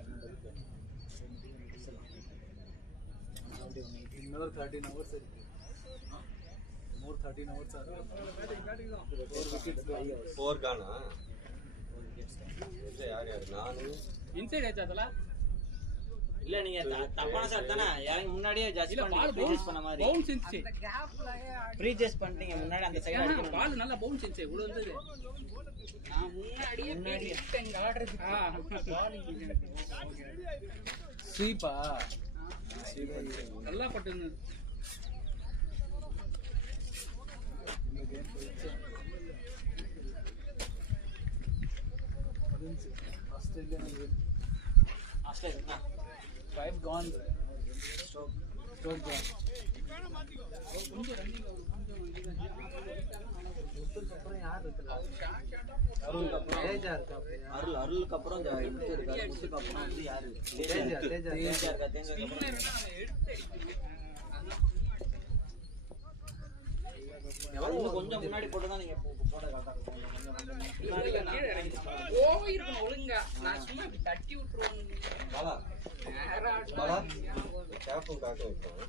இன்னொரு 13 hours இருக்கு more 13 hours are 4 கானா இல்ல யார் நானு இன்சைட் ஆச்சாதல இல்ல நீங்க தப்பான ஷாட் தானே இறங்கி முன்னாடியே ஜட்ஜ் இல்ல பால் பண்ணி பண்ண மாதிரி பவுன்ஸ் இன்சி ப்ரீ ஜட்ஜ் பண்ணிட்டீங்க முன்னாடி அந்த சைடு அடிக்கணும் பால் நல்லா பவுன்ஸ் இன்சி உள்ள வந்தது நான் முன்னாடியே எங்க ஆர்டர் பால் ஸ்வீப்பா நல்லா பட்டுது ஆஸ்திரேலியா 5 gone stroke gone கொஞ்சம் ரன்னிங் அப்புறம் யார் இருக்குல்ல அருளுக்கு அப்புறம் தேஜா இருக்கா அருளுக்கு அப்புறம் இந்த முத்து இருக்காரு முத்துக்கு அப்புறம் வந்து யாரு தேஜா தேஜா இருக்கா தேஜா இன்னும் கொஞ்சம் முன்னாடி போட்டுதான் நீங்க போட கரெக்டா போயிருக்கணும் ஒழுங்கா நான் சும்மா இப்படி தட்டி விட்டுருவாங்க பாலா பாலா கேப்பும் காக்க வைப்போம்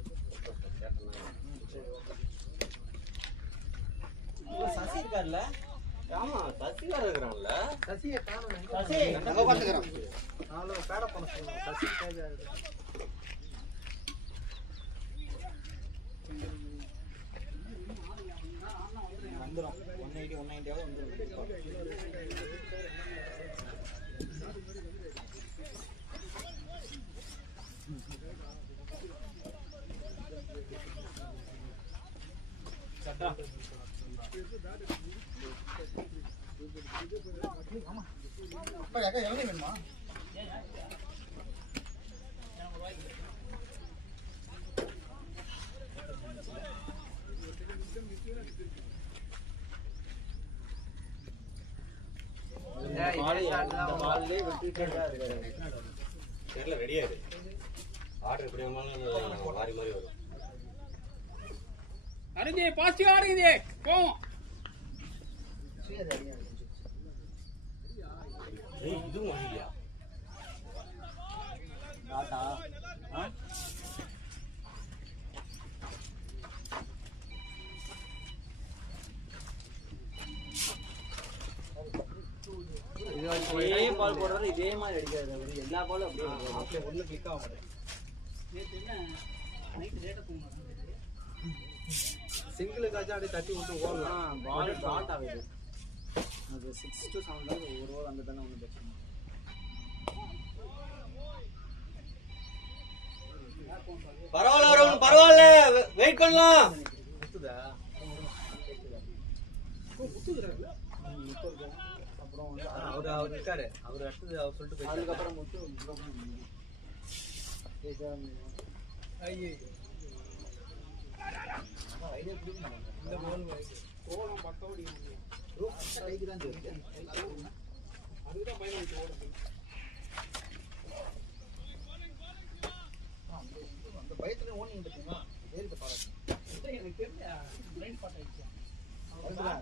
சசி இருக்காருல்ல ஆமா சசி வேற இருக்கிறான்ல சசியை காணும் சசி நம்ம பாத்துக்கிறோம். 4 பேட பண்ண சொல்லுங்க சசி தேஜா இருக்கு வந்துரும் 180 190 வந்துரும் சட்டா அப்பா யாக்கா எவ்வளவு வேணுமா? பால்லே வெட்டிட்டே இருக்காரு தெரியல ரெடியா இரு ஆர்டர் எப்படி வேணாலும் மாறி மாறி வரும் அரஞ்சே பாசிட்டிவ் ஆடுங்க போவோம் ஏய் இதுவும் வாங்கியா டாடா இதே பால் போடுறது இதே மாதிரி அடிக்காது அவரு எல்லா பாலும் அப்படியே ஒண்ணு கிளிக் ஆக மாட்டேன் சிங்கிளுக்காச்சும் அப்படியே தட்டி விட்டு ஓடலாம் பால் டாட் ஆகுது அது 6 to 7 தான் ஒரு ஓவர் வந்து தானே ஒன்று பிரச்சனை பரவாயில்ல வரும் பரவாயில்ல வெயிட் பண்ணலாம் குத்துதா அப்புறம் வந்து அவர் இருக்காரு அவர் அடுத்தது அவர் சொல்லிட்டு போயிட்டாரு. அதுக்கப்புறம் முத்து ஐயே ஐடியா புரியுது இந்த பால் கோலம் பட்டோடி கைக்கு தான் இருக்கு அதுதான் பயன்படுத்தி ஓடுறது அந்த பயத்துல ஓடுனீங்க பாத்தீங்களா? வேருக்கு பாருங்க. எனக்கு தெரியல பிரைன் பாட் ஆயிடுச்சு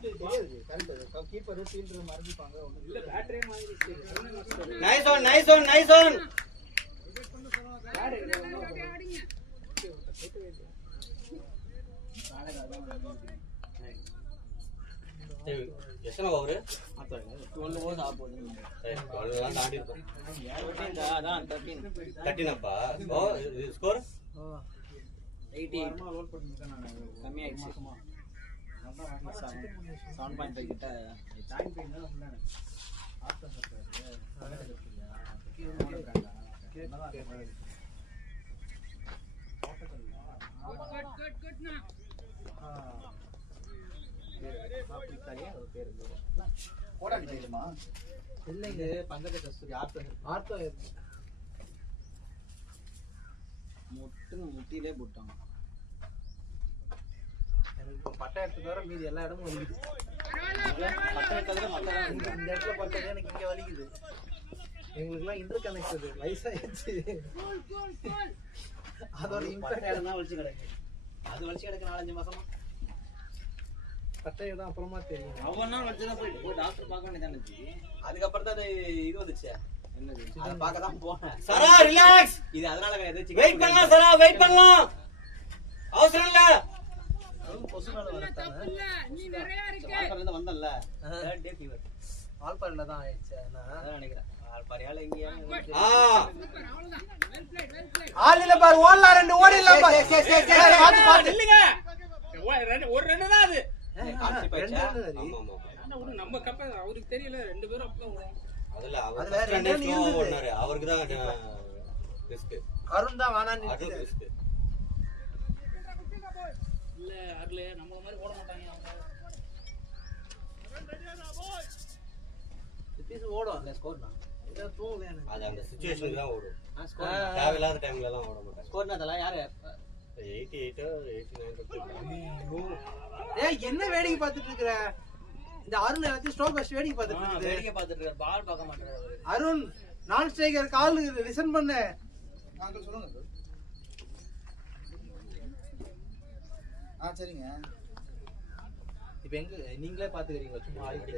தெரியாது. கரெக்ட். கீப்பர் ஃபீல்டர் மறந்துப்பாங்க. இல்ல பேட்டரியே மாறிடுச்சு nice one nice one nice one எத்தனை ஓவரு 12 ஓவர்ஸ் ஆக போகுது அவ்வளோதான் தாண்டி இருக்கும் 13 அதான் 13 13அப்பா ஸ்கோர் 88 கம்மி ஆயிடுச்சு 7.5 கிட்ட ஜாயின் பண்ணி தான் உள்ளானே ஆஸ்டன் போடாடி தெரியுமா? இல்லைங்க பங்கஜ கஸ்தூரி ஆர்த்தம் முட்டிலே போட்டாங்க எனக்கு பட்டை எடுத்து தவிர மீதி எல்லா இடமும் வலிக்குது பட்டை எடுத்ததுல மத்தெல்லாம் இந்த இடத்துல பட்டது எனக்கு இங்க வலிக்குது எங்களுக்குலாம் இன்டர் கனெக்டட் வயசாயிடுச்சு அதோட இம்பாக்ட் இடம் தான் வலிச்சு கிடக்கு அது வலிச்சு கிடக்கு 4-5 மாசமா பட்டையை தான் அப்புறமா தெரியும் அவ்வளோ நாள் வச்சு தான் போய் டாக்டர் பார்க்க வேண்டியதானே அதுக்கப்புறம் தான் இது வந்துச்சு என்னது அதை பார்க்க தான் போனேன் சரா ரிலாக்ஸ் இது அதனால கிடையாது வெயிட் பண்ணலாம் சரா வெயிட் பண்ணலாம் அவசரம் இல்ல இருந்து வந்தேன்ல தேர்ட் டே ஃபீவர் ஆல்பாரில தான் ஆயிடுச்சு அதான் நினைக்கிறேன் ஆல்பாரியால இங்க ஆள் இல்ல பாரு ஓடலாம் ரெண்டு ஓடிடலாம் பாரு இல்லங்க ஒரு ரெண்டு தான் அது நம்ம கப்ப அவருக்கு தெரியல ரெண்டு பேரும் அப்பதான் அவருக்கு தான் அருண் தான் வேணான்னு இல்ல அருள நம்மள மாதிரி ஓட மாட்டாங்க அவங்க ஓடும் இல்ல ஸ்கோர் தான் அது அந்த சிச்சுவேஷனுக்கு தான் ஓடும். தேவையில்லாத டைம்ல எல்லாம் ஓட மாட்டாங்க. ஸ்கோர்னா அதெல்லாம் யாரு 88 89 ஏய் என்ன வேடிக்கை பார்த்துட்டு இருக்கற இந்த அருண் எல்லாத்தையும் ஸ்ட்ரோக் வச்சு வேடிக்கை பார்த்துட்டு இருக்கு வேடிக்கை பார்த்துட்டு இருக்காரு பால் பார்க்க மாட்டாரு அருண் நான் ஸ்ட்ரைக்கர் கால் லிசன் பண்ணு அங்கிள் சொல்லுங்க சரிங்க இப்போ எங்க நீங்களே பாத்துக்கிறீங்களா சும்மா ஆடிட்டு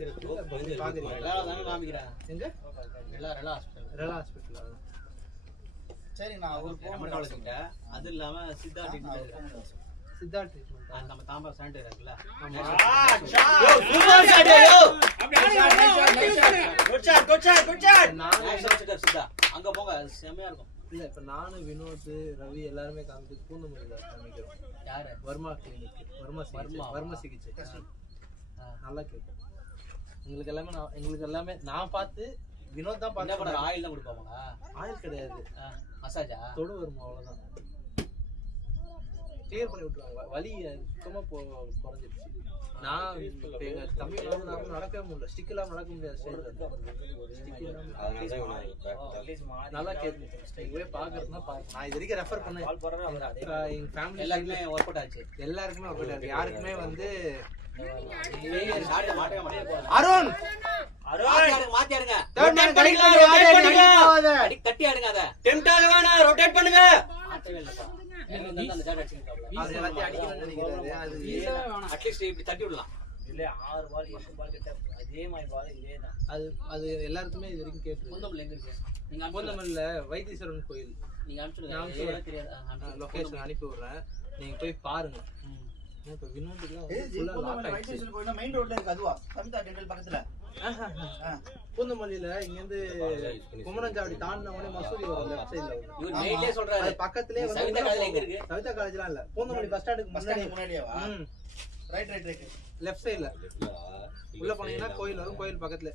பாக்குறீங்க எல்லாரும் தான காமிக்கிறேன் எங்க ரெலா ஹாஸ்பிடல் சரி நான் ஒரு போன் வச்சிட்டேன் அது இல்லாம சித்தா ட்ரீட்மென்ட் நம்ம தாம்பரம் சானிட்டரி இருக்குல்ல யோ சூப்பர் ஷாட் யோ குட் ஷாட் நான் சித்தா அங்க போங்க செமையா இருக்கும் இல்ல இப்ப நானு வினோத் ரவி எல்லாரும் காமிச்சு பூந்தமல்லியில காமிக்கிறோம் யாரு வர்மா கிளினிக் வர்மா சிகிச்சை நல்லா கேட்கும் எங்களுக்கு எல்லாமே நான் பார்த்து வினோத் தான் என்ன பண்ண ஆயில் தான் கொடுப்பாங்களா ஆயில் கிடையாது மசாஜா தொடு வருமா அவ்வளவுதான் கிளியர் பண்ணி விட்டுருவாங்க வலி சுத்தமா குறைஞ்சிருச்சு நான் தம்பி நடக்கவே முடியல ஸ்டிக் இல்லாம நடக்க முடியாது நல்லா கேட்கு பாக்குறதுனா நான் இது வரைக்கும் ரெஃபர் பண்ணேன் எங்க ஃபேமிலி எல்லாருமே ஒர்க் அவுட் ஆச்சு எல்லாருக்குமே ஒர்க் அவுட் ஆச்சு யாருக்குமே வந்து அருண் மாத்தி ஆடுங்க தட்டி ஆடுங்க அத டெம்ட் ஆக வேணாம் ரொட்டேட் பண்ணுங்க மாத்தவே இல்லப்பா அந்த ஜாட் அடிச்சிங்க அது எல்லாத்தையும் அடிக்கணும்னு நினைக்கிறாரு அது அட்லீஸ்ட் இப்படி தட்டி விடலாம் இல்ல 6 பால் 8 பால் கிட்ட அதே மாதிரி பால் இதே தான் அது எல்லாருக்குமே இது வரைக்கும் கேட்டு பூந்தமல்ல எங்க இருக்கு நீங்க பூந்தமல்லில வைத்தீஸ்வரன் கோயில் நீங்க அனுப்பிச்சுடுங்க தெரியாது லொகேஷன் அனுப்பி விடுறேன் நீங்க போய் பாருங்க இப்ப வினோதுக்குலாம் மெயின் ரோட்ல இருக்கு அதுவா கவிதா டெண்டல் பக்கத்துல பூந்தமல்லியில இங்க இருந்து குமரஞ்சாவடி தாண்டினவனே மசூதி வரும் லெஃப்ட் சைடுல இவர் மெயின்லயே சொல்றாரு பக்கத்துலயே வந்து சவிதா காலேஜ் எங்க இருக்கு கவிதா காலேஜ்லாம் இல்ல பூந்தமல்லி பஸ் ஸ்டாண்டுக்கு முன்னாடியாவா ரைட் லெஃப்ட் சைடுல உள்ள போனீங்கன்னா கோயில் வரும் கோயில் பக்கத்துல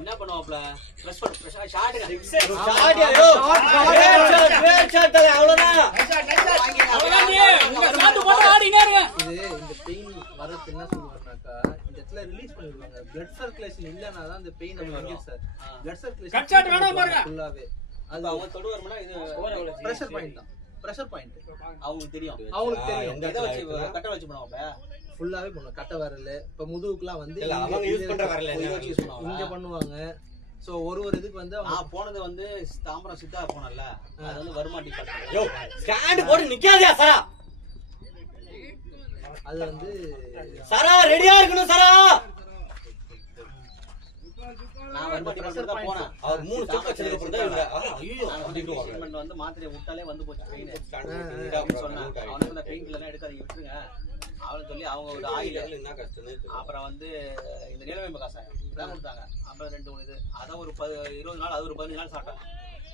என்ன பண்ணுவாப்ல பிரஸ் ஷாட்டுங்க ஷாட் தல அவ்வளவுதான் உங்க சாந்து போட்டு ஆடினே இருங்க இது இந்த பெயின் வரது என்ன சொல்லுவாங்கனாக்கா இந்த இடத்துல ரிலீஸ் பண்ணிடுவாங்க blood circulation இல்லனா தான் இந்த பெயின் நமக்கு வந்துரும் sir blood circulation cut shot வேணா பாருங்க ஃபுல்லாவே அது அவங்க தொடு வரும்னா இது பிரஷர் பாயிண்ட் தான் பிரஷர் பாயிண்ட் அவங்களுக்கு தெரியும் இதை வச்சு கட்ட வச்சு பண்ணுவாங்க ஃபுல்லாவே பண்ணுவாங்க கட்ட வரல இப்ப முதுகுக்குலாம் வந்து அவங்க யூஸ் பண்ற வரல இங்க பண்ணுவாங்க சோ ஒரு இதுக்கு வந்து நான் போனது வந்து தாம்பரம் சித்தா போனல அது வந்து வருமா டிபார்ட்மென்ட் யோ ஸ்டாண்ட் போட்டு நிக்காதயா சரா அது வந்து சரா ரெடியா இருக்கணும் சரா நான் வருமா டிபார்ட்மென்ட் தான் போனேன் அவர் 3 ஸ்டெப் வச்சதுக்கு அப்புறம் தான் இவங்க ஐயோ அப்படிட்டு ட்ரீட்மென்ட் வந்து மாத்திரை விட்டாலே வந்து போச்சு பெயின் சொன்னாங்க அவனுக்கு அந்த பெயின் கில்லர்லாம் எடுக்காதீங்க விட்டுருங்க அவளை சொல்லி அவங்க ஒரு ஆயில் என்ன கஷ்டம் அப்புறம் வந்து இந்த நிலவேம்பு காசாயம் இதான் கொடுத்தாங்க அப்புறம் 2 இது அதை ஒரு 20 நாள் அது ஒரு 15 நாள் சாப்பிட்டேன்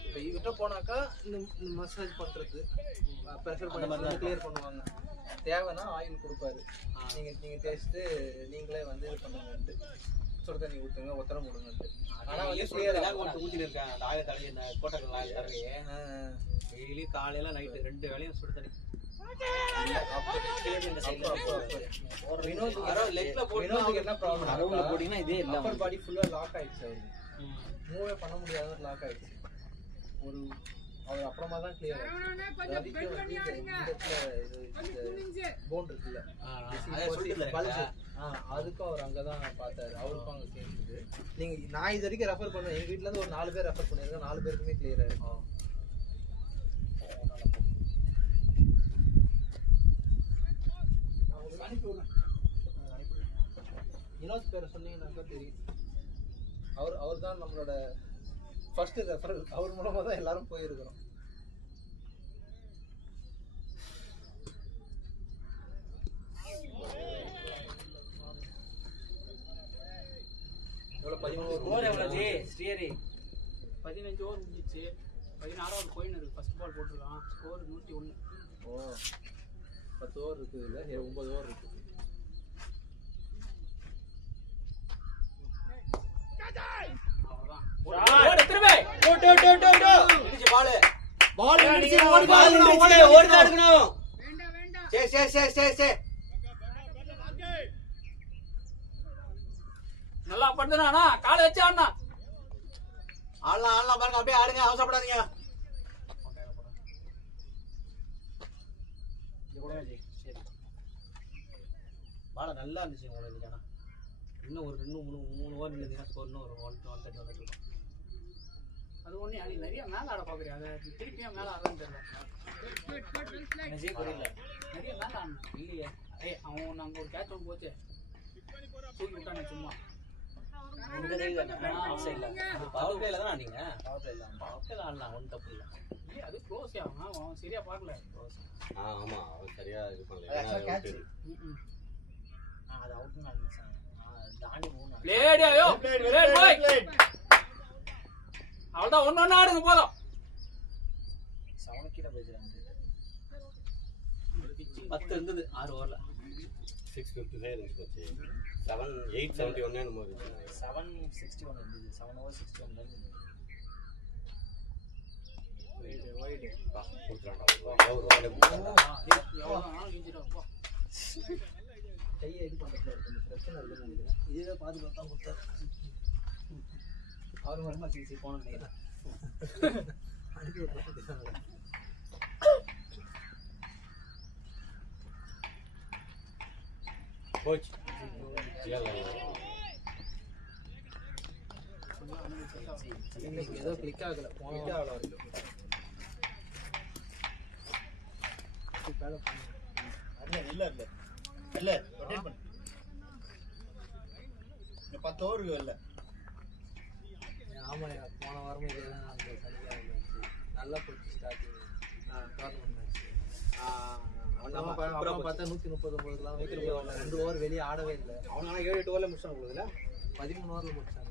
இப்போ இவர்கிட்ட போனாக்கா இந்த மசாஜ் பண்றது ப்ரெஷர் பண்ணி கிளியர் பண்ணுவாங்க தேவைன்னா ஆயில் கொடுப்பாரு நீங்க டேஸ்ட்டு நீங்களே வந்து இது பண்ணுங்கன்ட்டு சுடு தண்ணி ஊற்றுங்க ஒத்தரம் கொடுங்கன்ட்டு ஆனால் வந்து கிளியராக ஒன்று ஊற்றிட்டு இருக்கேன் அந்த ஆயில் தடவி இந்த கோட்டக்கல் ஆயில் தடவி டெய்லி காலையில நைட்டு 2 வேளையும் சுடு தண்ணி வினோதுக்கு என்ன ப்ராப்ளம் போட்டீங்கன்னா இதே இல்லை அப்பர் பாடி ஃபுல்லாக லாக் ஆயிடுச்சு அவருக்கு மூவே பண்ண முடியாத லாக் ஆயிடுச்சு ஒரு அவர் அப்புறமா தான் கிளியர் ரவிக்கு வந்து இந்த போன் இருக்குல்ல அதுக்கும் அவர் அங்கதான் பார்த்தாரு அவருக்கும் அங்க கேட்டுது நீங்க நான் இது வரைக்கும் ரெஃபர் பண்ணுவேன் எங்க வீட்டுல இருந்து ஒரு 4 பேர் ரெஃபர் பண்ணிருக்கேன் 4 பேருக்குமே கிளியர் ஆயிருக்கும் வினோத் பேரை சொன்னீங்கன்னாக்கா தெரியும் அவர் தான் நம்மளோட ஃபர்ஸ்ட் ரெஃபரல் அவர் மூலமா தான் எல்லாரும் போயிருக்கிறோம் 13 ஓவர் எவ்வளவு ஸ்ரீஹரி 15 ஓவர் முடிஞ்சிச்சு. 16வது போயின்னு இருக்கு. ஃபர்ஸ்ட் பால் போட்டிருக்கான். ஸ்கோர் 101. ஓ 10 ஓவர் இருக்குது இல்லை 9 ஓவர் இருக்குது. அவ்வளவுதான். திரும்ப பால் அடிச்சு ஓடி எடுக்கணும். சே நல்லா பண்ணுறானா? காலை வச்சு ஆடுனா. ஆடலாம் பாருங்க, அப்படியே ஆடுங்க, அவசரப்படாதீங்க. பால நல்லா இருந்துச்சு உங்களுக்கு. ஆனா இன்னும் ஒரு 2-3 ஓவர் நின்றுதுன்னா ஸ்கோர் இன்னும் ஒரு 130 வந்துட்டு. அது ஒண்ணு அது நிறைய மேல ஆட பாக்குறியா? அதை திருப்பியா மேல ஆடுறான்னு தெரியல. நிறைய மேல ஆடணும் இல்லையே. அவன் நாங்க ஒரு கேட்ச் ஒன்று போச்சு தூக்கி விட்டானே சும்மா. அது க்ளோஸ் ஆகும். அவன் சரியா பார்க்கல. ஆமா அவன் சரியா இது பண்ணல. அது அவுட் தாண்டி அவ்வளவுதான். ஒன்னு ஆடுங்க போதும். 10 இருந்தது 6 ஓவர்ல. 655 இருந்துச்சு. 871 என்னமோ இருந்துச்சு. 761 இருந்தது. 7 ஓவர் 61 இருந்தது. வைடு கையை இது பண்றதுல இருக்கு பிரச்சனை இல்லைன்னு நினைக்கிறேன். இதுவே பாதுகாப்பு தான் கொடுத்தாரு. அவர் மரமா சிகிச்சை போன நினைக்கிறேன். கோச் ஏதோ கிளிக் ஆகல. இல்ல ரொட்டேட் பண்ணு. இந்த 10 ஓவர் இல்ல. ஆமாயா போன வாரமும் இதேதான். அந்த சனிக்கிழமை நல்லா போச்சு ஸ்டார்டிங் டோர்னமெண்ட் மேட்ச். அப்புறம் பார்த்தா 139லாம் வைக்கிற 2 ஓவர் வெளியே ஆடவே இல்லை. அவங்க 7-8 ஓவர்ல முடிச்சாங்க உங்களுக்கு. 13 ஓவர்ல முடிச்சாங்க.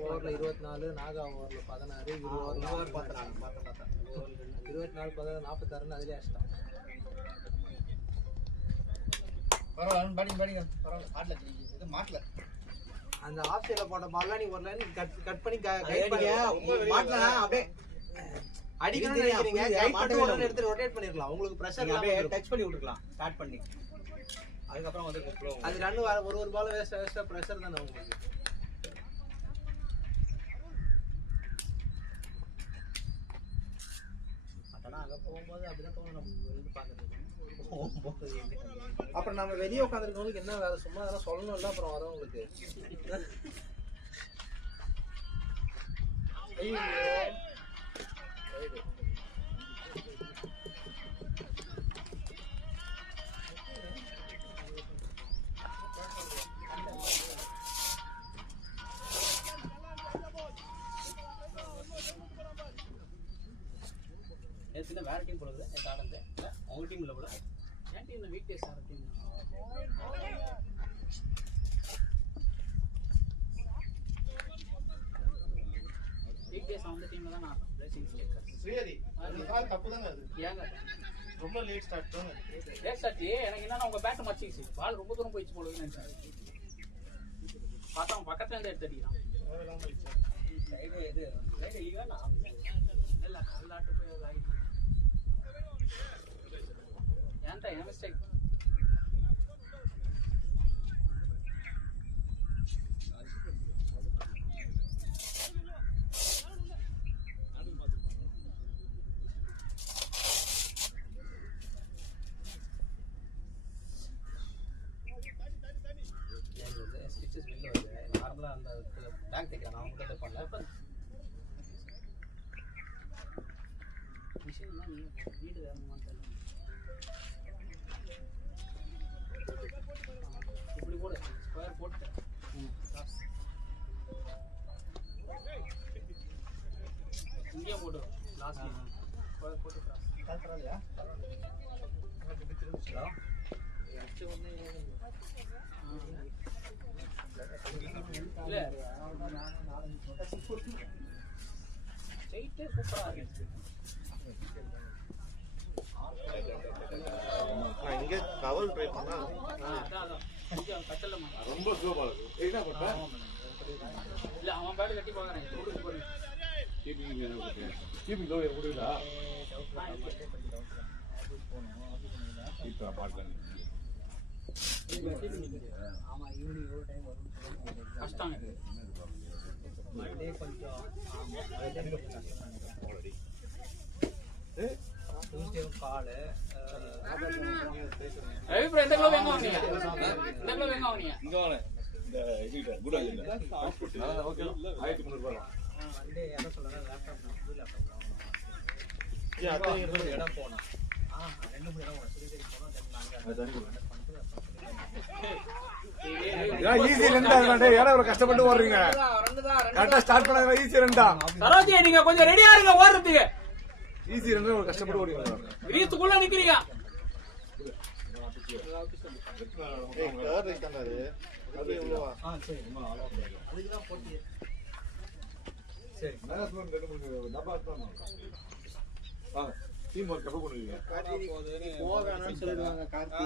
ஓவரில் 24, நாகா ஓவரில் 16, 20 ஓவர் பார்த்தேன் 24, 16, 46 அதிலே அடிச்சிட்டான். பரவாயில்ல பேட்டிங் பரவாயில்ல. ஆடல இது மாட்டல. அந்த ஆஃப் சைடில் போட்ட பால்லாம் நீ ஒரு லைன் கட் பண்ணி மாட்டலனா அப்படியே அடிக்கணும்னு நினைக்கிறீங்க. கைட் பண்ணி ஒரு எடுத்து ரொட்டேட் பண்ணிரலாம். உங்களுக்கு பிரஷர் அப்படியே டச் பண்ணி விட்டுறலாம் ஸ்டார்ட் பண்ணி. அதுக்கப்புறம் வந்து அது ரன் ஒரு பால் வேஸ்டா பிரஷர் தானே உங்களுக்கு. அதெல்லாம் அங்கே போகும்போது அப்படிதான் தோணும். நம்ம வெளியே பார்க்கறது அப்புறம் நம்ம வெளியே உட்காந்துருக்கவங்களுக்கு என்ன வேலை? சும்மா அதெல்லாம் சொல்லணும்ல. அப்புறம் வரவங்களுக்கு வேற டீம் போடுறது ஆடந்து அவங்க டீம்ல கூட ஏன் டீம் வீக் டேஸ் ஆற டீம் வீக் டேஸ் அந்த டீம்ல தான் ஆடுறோம். பிளேசிங் ஸ்டேக்கர்ஸ் ஸ்ரீஹரி அந்த கால் தப்பு தானே அது. ஏங்க ரொம்ப லேட் ஸ்டார்ட் பண்ணு. Late start. எனக்கு என்னன்னா உங்க பேட் மச்சிச்சு. பால் ரொம்ப தூரம் போயிச்சு போலன்னு நினைச்சேன். பார்த்தா பக்கத்துல இருந்து எடுத்து அடிக்கிறான். சைடு இது சைடு ஈவனா இல்ல கல்லாட்டு போய் ஆகிட்டு. ஏன்டா என்ன மிஸ்டேக்? ஸ்டிச்சஸ் வெளில வருது. நார்மலா அந்த பேங்க் தைக்கலாம். நான் கூட பண்ணல. மிஷின் தான் வீடு வேணுமான்னு தெரியல. இப்படி போடு. ஸ்கொயர் போட்டு இங்கே போட்டு லாஸ்ட் ஸ்கொயர் போட்டு கால் பரவாயில்லையா? ஒண்ணே இல்ல ஸ்ட்ரைட்டே சூப்பரா இருக்கு. நான் இங்க கவர் ட்ரை பண்ணா அதான் கொஞ்சம் கட்டல ரொம்ப ஸ்லோவா இருக்கு. என்ன பண்ண? இல்ல அவன் பேட் கட்டி போறானே போடு போடு. கீப்பிங் லோ ஓடுடா. இப்ப பாட்ல ஆமா ஈவினிங் ஒரு டைம் வரும். கஷ்டம் இது. மண்டே கொஞ்சம் டியூஸ்டேவும் கால் ரவி ப்ரோ எந்த கிலோ எங்க வாங்குனீங்க? எந்த கிலோ எங்க வாங்குனீங்க? இங்க வாங்க. இந்த இதுட்ட குட் ஆயில்ல. ஓகே. 1300 ரூபாய். மண்டே என்ன சொல்றாங்க லேப்டாப் நான் ஃபுல் லேப்டாப் வாங்கணும். ஏ அத இடம் போனா 2 இடம் போனா சிறிது போனா தென் நாங்க ஈஸி ரெண்டா டேய் யாரோ கஷ்டப்பட்டு ஓடுறீங்க. கரெக்ட்டா ஸ்டார்ட் பண்ணா ஈஸி ரெண்டா. சரோஜி நீங்க கொஞ்சம் ரெடியா இருங்க ஓடுறதுக்கு. ஈஸி ரெண்டா கஷ்டப்பட்டு ஓடுறீங்க. கிரீஸ்க்குள்ள நிக்கிறீங்க. ஏய் கார் ரைட்டானது. அது எவ்வளவா? சரி அதுக்கு தான் போட்டி. சரி மேனேஜ்மென்ட் ரெண்டு மூணு டப்பா எடுத்துறாங்க. வாங்க டீம் ஒர்க் கப்ப பண்ணுவீங்க. போகானன்னு சொல்லுவாங்க கார்த்தி.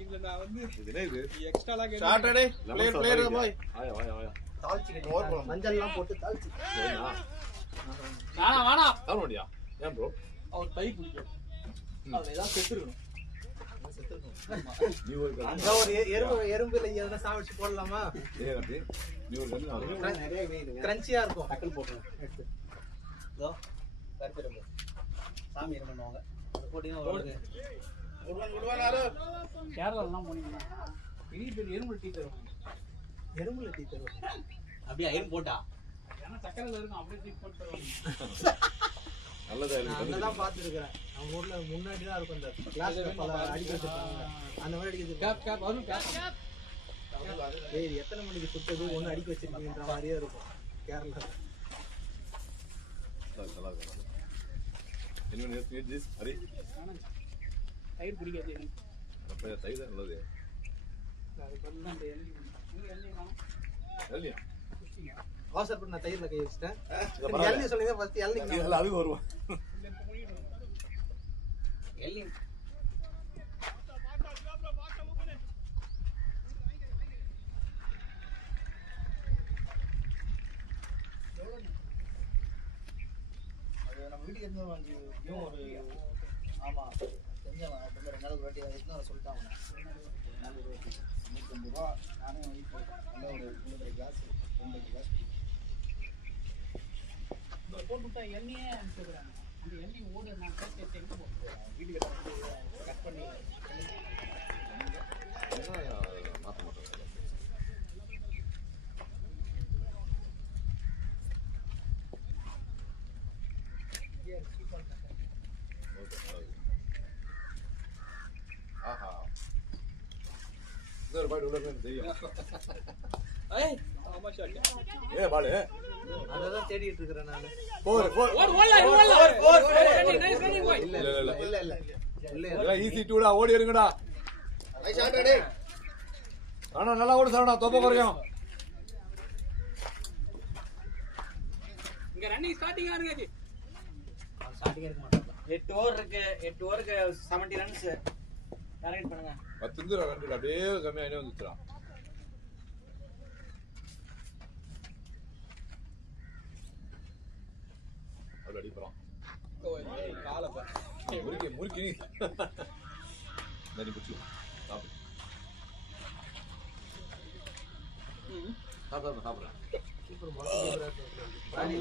இதுல நான் வந்து இது என்ன இது? எக்ஸ்ட்ராலாம் சாட்டர்டே பிளேயர் பாய். ஆயா ஆயா. தாளிச்சிட்டு மோர் போலாம். மஞ்சள்லாம் போட்டு தாளிச்சு. வேணா வேணா. தர முடியா? ஏன் ப்ரோ? அவர் கை பிடிக்கும். அவன் ஏதாவது செத்துருக்கணும். நீ ஒரு அங்க ஒரு எறும்புல எதனா சாவடிச்சு போடலாமா? ஏய் அப்படி நீ ஒரு கண்ணு நிறைய வேணுங்க. கிரன்ச்சியா இருக்கும். டக்கல் போட்டுறேன். இதோ கருப்பிரம்பு. சாமி என்ன பண்ணுவாங்க? அது போட்டீங்கன்னா ஒரு கேரளாலாம் போனீங்கன்னா பெரிய பெரிய எறும்பு டீ தருவாங்க. எறும்புல டீ தருவாங்க. அப்படியே ஐயன் போட்டா ஏன்னா சக்கரைல இருக்கும் அப்படியே டீ போட்டு தருவாங்க. நல்லதா நான் இருக்கு. அங்கதான் பாத்துருக்கேன். நம்ம ஊர்ல முன்னாடி தான் இருக்கும் அந்த கிளாஸ்ல பல அடிக்க வச்சிருப்பாங்க. அந்த மாதிரி அடிக்கிறது. கேப் வரும் கேப். ஏய் எத்தனை மணிக்கு சுத்தது ஒண்ணு அடிக்க வச்சிருக்கீங்கன்ற மாதிரியே இருக்கும் கேரளா. நல்லா. என்ன ஸ்வீட் திஸ் ஹரி? தயிர் பிடிக்காது எனக்கு. அப்ப தயிர் தான் நல்லது. அது பண்ணா அந்த எண்ணெய் நீங்க எண்ணெய் வேணும். இல்லையா? அவசரப்பட்டு நான் தயிர்ல கை வச்சிட்டேன். எள்ளி சொல்லுங்க ஃபர்ஸ்ட் எள்ளி. இதெல்லாம் அது வருவா. எல்லி அது நம்ம வீட்டுக்கு எடுத்து வாங்கி ஒரு ஆமா செஞ்சவன் ரொம்ப 2 நாள் வாட்டி எடுத்து சொல்லிட்டாங்க. 150 ரூபா நானே வாங்கி நல்ல ஒரு 3 கிளாஸ் 2 கிளாஸ் போட்டுட்டா எண்ணெயே அனுப்பிடுறாங்க. அந்த எண்ணெய் ஓடு நான் கேட்டு எங்க போட்டுறேன். வீட்டுக்கு கட் பண்ணி மாத்த மாட்டோம். ஆஹா. இன்னொரு பாட்டு உள்ள இருந்து தெரியும். ஏய் ஆமா ஷாட். ஏ பாலு. அததான் தேடிட்டு இருக்கறேன் நான். போர். ஓடு ஓடு. Nice running boy. இல்ல இல்ல ஈஸி டூடா ஓடி இருங்கடா. Right shot ready. ஆனா நல்லா ஓடு சரவணா தொப்ப குறையும். இங்க ரன்னிங் ஸ்டார்டிங் ஆகுங்க. ஸ்டார்டிங் இருக்க மாட்டாங்க. 8 ஓவர் இருக்கு. 8 ஓவருக்கு 70 ரன்ஸ் டார்கெட் பண்ணுங்க. 10 ரன் அப்படியே கம்மியானே வந்துச்சுடா. அது அடிப்பறான். கால பா. முறுக்கி நரி புச்சு. சாப்பிடு. சாப்பிடுறேன். சூப்பர்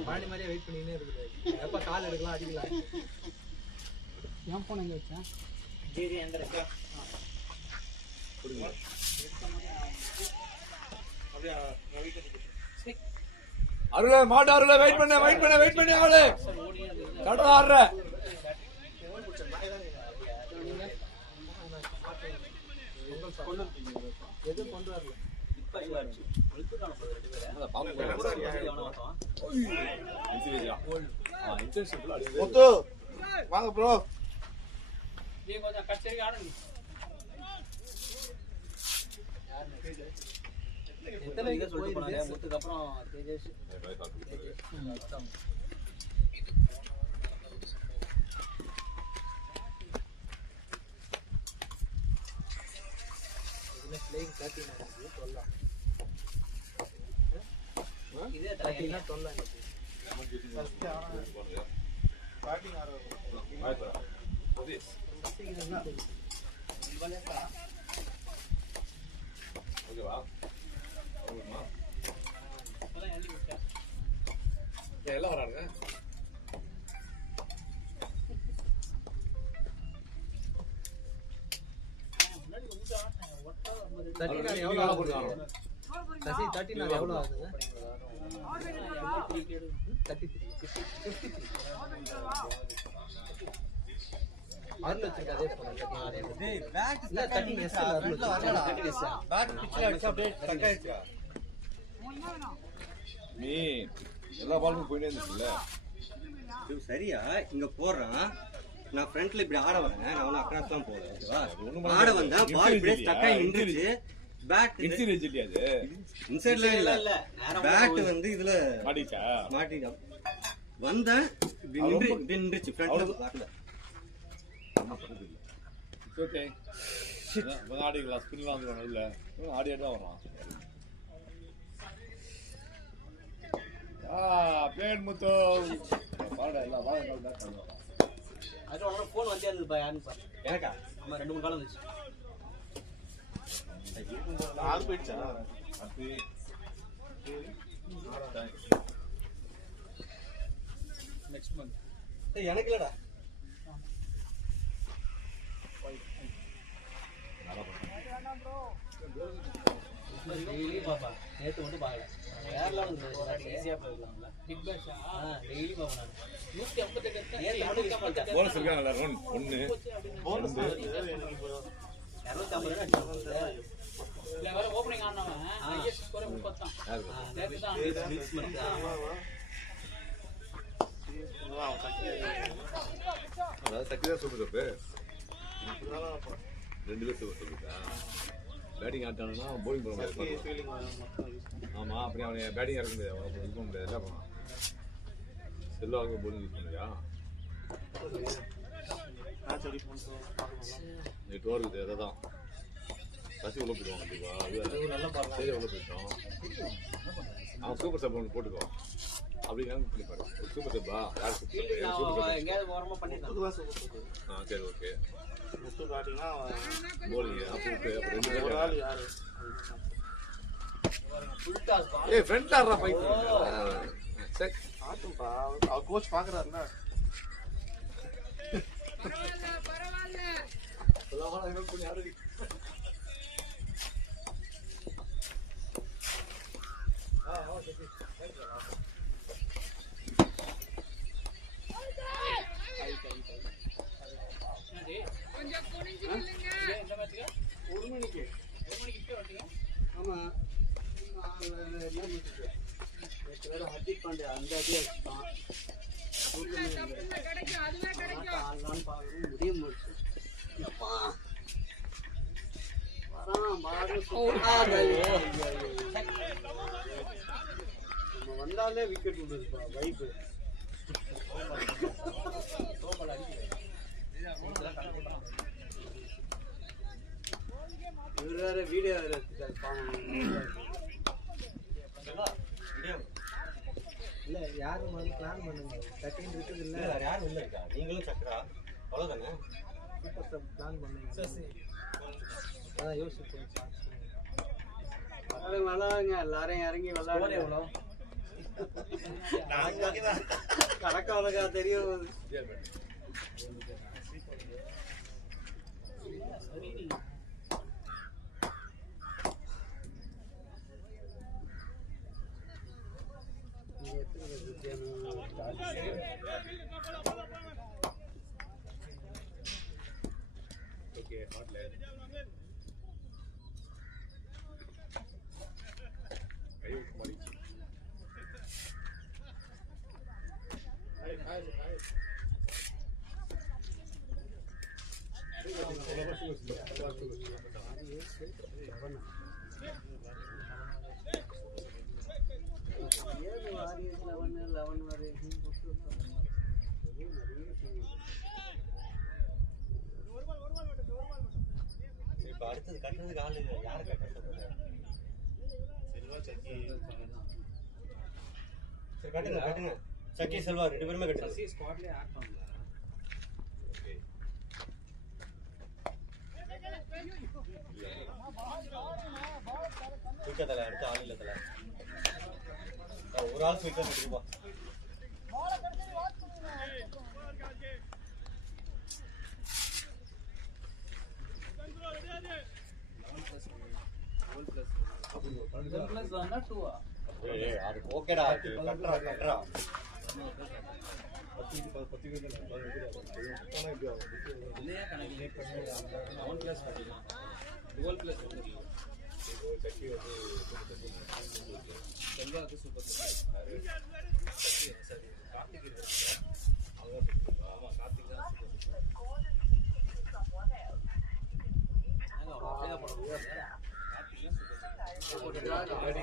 பாடி மாதிரியே வெயிட் பண்ணினே இருக்குது. எப்ப கால் எடுக்கலாம் அடிக்கலாம். ஏன் போன் எங்க வச்சேன்? ஜிடி எங்க இருக்கா? புரியுது. அப்படியே ரவிக்கு அருளே மாடு அருளே வெயிட் பண்ணு அவளே. கடை ஆடுற. எது கொண்டு வரல. முத்து வாங்க ப்ரோ. நீ கொஞ்சம் கச்சேரி ஆடுங்க. எத்தனை இதை சொல்லிட்டு போனாரு முத்துக்கு அப்புறம் தேஜேஷ் இதே 13 சொல்லலாம் ஸ்டார்டிங் ஆரோ ஓகேவா எல்லாம் வராங்க சசி 13 எவ்வளவு ஆகுது 33 நீ எல்லா பாலுக்கும் போயிட்டே இருந்துச்சுல்ல சரியா இங்க போடுறான் நான் ஃப்ரண்ட்ல இப்படி ஆட வரேன் நான் ஒன்னும் அக்ராஸ் தான் போறேன் ஓகேவா ஆட வந்தா பால் இப்படியே ஸ்டக் ஆகி நின்றுச்சு பேட் இன்சூரன்ஸ் இல்லையா அது இன்சைட்ல இல்ல பேட் வந்து இதுல மாட்டிச்சா மாட்டிட்டா வந்தேன் இப்படி நின்றுச்சு ஃப்ரண்ட்ல பாக்கல ஓகே ஆடிக்கலாம் ஸ்பின்லாம் வந்துடுவாங்க இல்ல ஆடிட்டு தான் வரான் பிளேட் முத்து பாட எல்லாம் வாங்க அது உனக்கு ஃபோன் வந்தே இருந்தது பா யாருன்னு பாரு எனக்கா ஆமா 2-3 கால் வந்துச்சு ஆறு போயிடுச்சா நெக்ஸ்ட் மந்த் எனக்கு இல்லடா டெய்லி பாப்பா நேத்து மட்டும் பாக்கல கேரளா வந்து ஈஸியா போயிடலாம்ல பிக் பாஷா டெய்லி பாப்பா நான் 158 போனஸ் இருக்காங்கல்ல ரன் 1 போனஸ் எனக்கு 250 இல்ல வேற ஓபனிங் ஆனவன் ஹையஸ்ட் ஸ்கோர் 30 தான் நேத்து தான் அதாவது சக்திதான் சூப்பர் கப்பு 2 பேர் சூப்பர் கப்புக்கா பேட்டிங் ஆட்டானா போலிங் போட முடியாது ஆமா அப்படி அவனை பேட்டிங் இறக்க முடியாது அவனை இது பண்ண முடியாது என்ன பண்ணான் செல்வாக்கு போலிங் யூஸ் பண்ணுறியா நெட் ஒர்க் எதை தான் சசி உள்ள போயிடுவான் கண்டிப்பா சரி உள்ள போயிட்டோம் அவன் சூப்பர் சப் ஒன்று போட்டுக்கோ அப்படி நான் பண்ணி பாரு ஒரு சூப்பர் சப்பா யார் சூப்பர் எங்கயாவது ஓரமா பண்ணிடலாம் சரி ஓகே முத்து காட்டினா போலிங் அப்போ ரெண்டு ஒரு பேர் ஆள் யாரு ஃபுல் டாஸ் பா ஏய் ஃப்ரண்ட் ஆடுறா பைக் சரி ஆட்டும்பா அவர் கோச் பாக்குறாருல இந்த மேட்ச்க்கு 1 மணிக்கு இப்ப வந்தீங்க ஆமா என்ன பண்ணிட்டு நேத்து வேற ஹர்திக் பாண்டியா அந்த அடி அடிச்சான் ஆடலான்னு பாக்குறோம் முடிய முடிச்சு அப்பா வரான் பாரு நம்ம வந்தாலே விக்கெட் விடுதுப்பா வைப்பு இவர் வேற வீடியோ வேற எடுத்துட்டாரு பாவம் இல்ல யாரும் வந்து பிளான் பண்ணுங்க 13 இருக்குது இல்ல வேற யாரும் இல்ல இருக்கா நீங்களும் சக்கரா அவ்வளவுதானே சூப்பர் ஸ்டார் பிளான் பண்ணுங்க அதான் யோசிச்சு விளாடுங்க எல்லாரும் இறங்கி விளாடுங்க எவ்வளோ கணக்கு அவ்வளோக்கா தெரியும் ஓகே ஹாட்ல ஐயோ மாடி ஏது வாரியஸ் 11 வாரியஸ் போட்டு நிறைய இப்போ அடுத்தது கட்டுறதுக்கு ஆள் இல்லை, யாரை கட்ட சொல்றது? செல்வா சக்கி சரி கட்டுங்க கட்டுங்க, சக்கி செல்வா 2 பேருமே கட்டுங்க. சசி ஸ்குவாட்லயே ஆட் பண்ணல. குயிக்கா தலை, அடுத்து ஆள் இல்லை தலை. ஒரு ஆள் குயிக்கா கட்டுப்பா. +1 வந்தா 2 அது ஓகேடா, கட்டுறா கட்டுறா. இல்லையா கணக்கு 11 +1 12 +1 செல்வாக்கு சூப்பர் சரி கார்த்திக் இருக்காரு. ஆமா கார்த்திக் தான்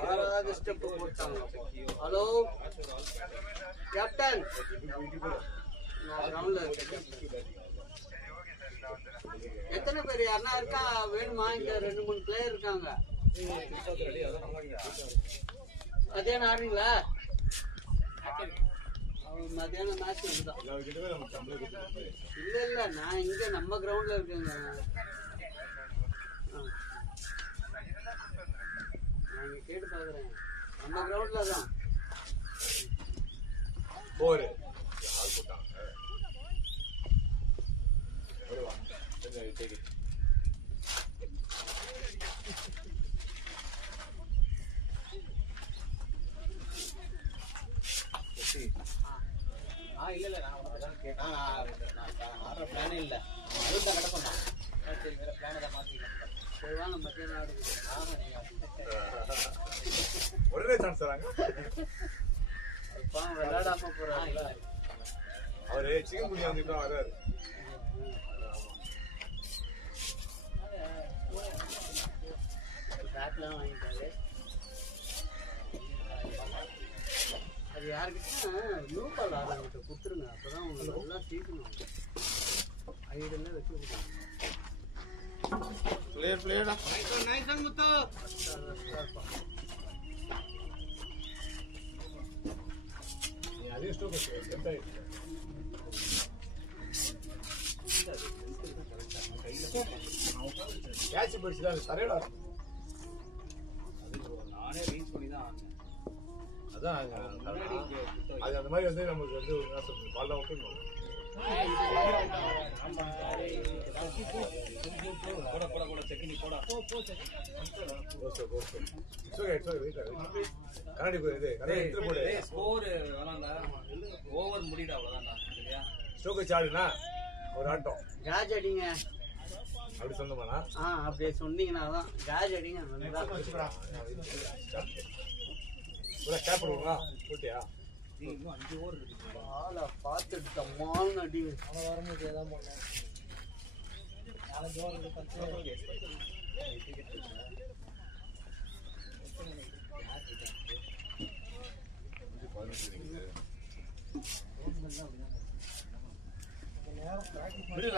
ஆறாவது ஸ்டெப் போட்டாங்க. ஹலோ கேப்டன், நான் கிரவுண்ட்ல இருக்கேன். எத்தனை பேர் யாருன்னா இருக்கா வேணுமா? இங்க 2-3 பிளேயர் இருக்காங்க. மத்தியானம் ஆடுறீங்களா? மத்தியானம் மேட்ச் இதுதான். இல்ல நான் இங்க நம்ம கிரவுண்ட்ல இருக்கேங்க. நான் இங்க கேட்டு பாக்குறேன். நம்ம கிரவுண்ட்ல தான். போரு ஆள் போட்டாங்க. வருவா சரி இல்ல நான் அதான் கேட்டேன். நான் ஆடுற பிளானே இல்ல. அதுவும் தான் கடை சொன்னான். சரி வேற பிளான் தான் மாத்திக்கலாம். சரி வாங்க மத்தியானம் ஆடுது. ஒரே சான்ஸ் தராங்க. விளையாடாம போறாங்க. அவரு சிக்கன் புடி வந்து இப்ப வராரு. பேட்லாம் வாங்கிட்டாரு. அது யாருக்கிட்ட ப்ளூ பால் ஆடுறவங்கிட்ட கொடுத்துருங்க. அப்பதான் உங்களுக்கு எல்லாம் தீக்கணும். ஐடெல்லாம் வச்சு கொடுங்க. பிளேயர்டா நைஸ் முத்து. நீ அதே ஸ்டோக் செட் ஆயிடுச்சு. கேட்ச் பிடிச்சு தான் சரியா நானே ரீச் பண்ணி தான் ஆடினேன். அதான் அது அந்த மாதிரி வந்து நமக்கு வந்து என்ன சொல்றது பால் தான் விட்டுணும். போட போட போட செக்கினி போடா கண்ணாடி இது கண்ணாடி எடுத்து போடு. ஸ்கோர் வேணாம்டா, ஓவர் முடிடா அவ்வளவுதான்டா. சரியா ஸ்டோக் வச்சு ஆடுனா ஒரு ஆட்டம் காஜ் அடிங்க. அப்படி சொன்னோம்னா அப்படியே சொன்னீங்கன்னா தான் காஜ் அடிங்க. கேப் போடுவா போட்டியா? இன்னும் 5 ஓவர் இருக்கு. ஆளை பார்த்துட்டு தம்மால் அடிங்க. அவன் வரும்போது ஏதாவது பண்ணேன். 4 ஓவர் 10 ஓவர்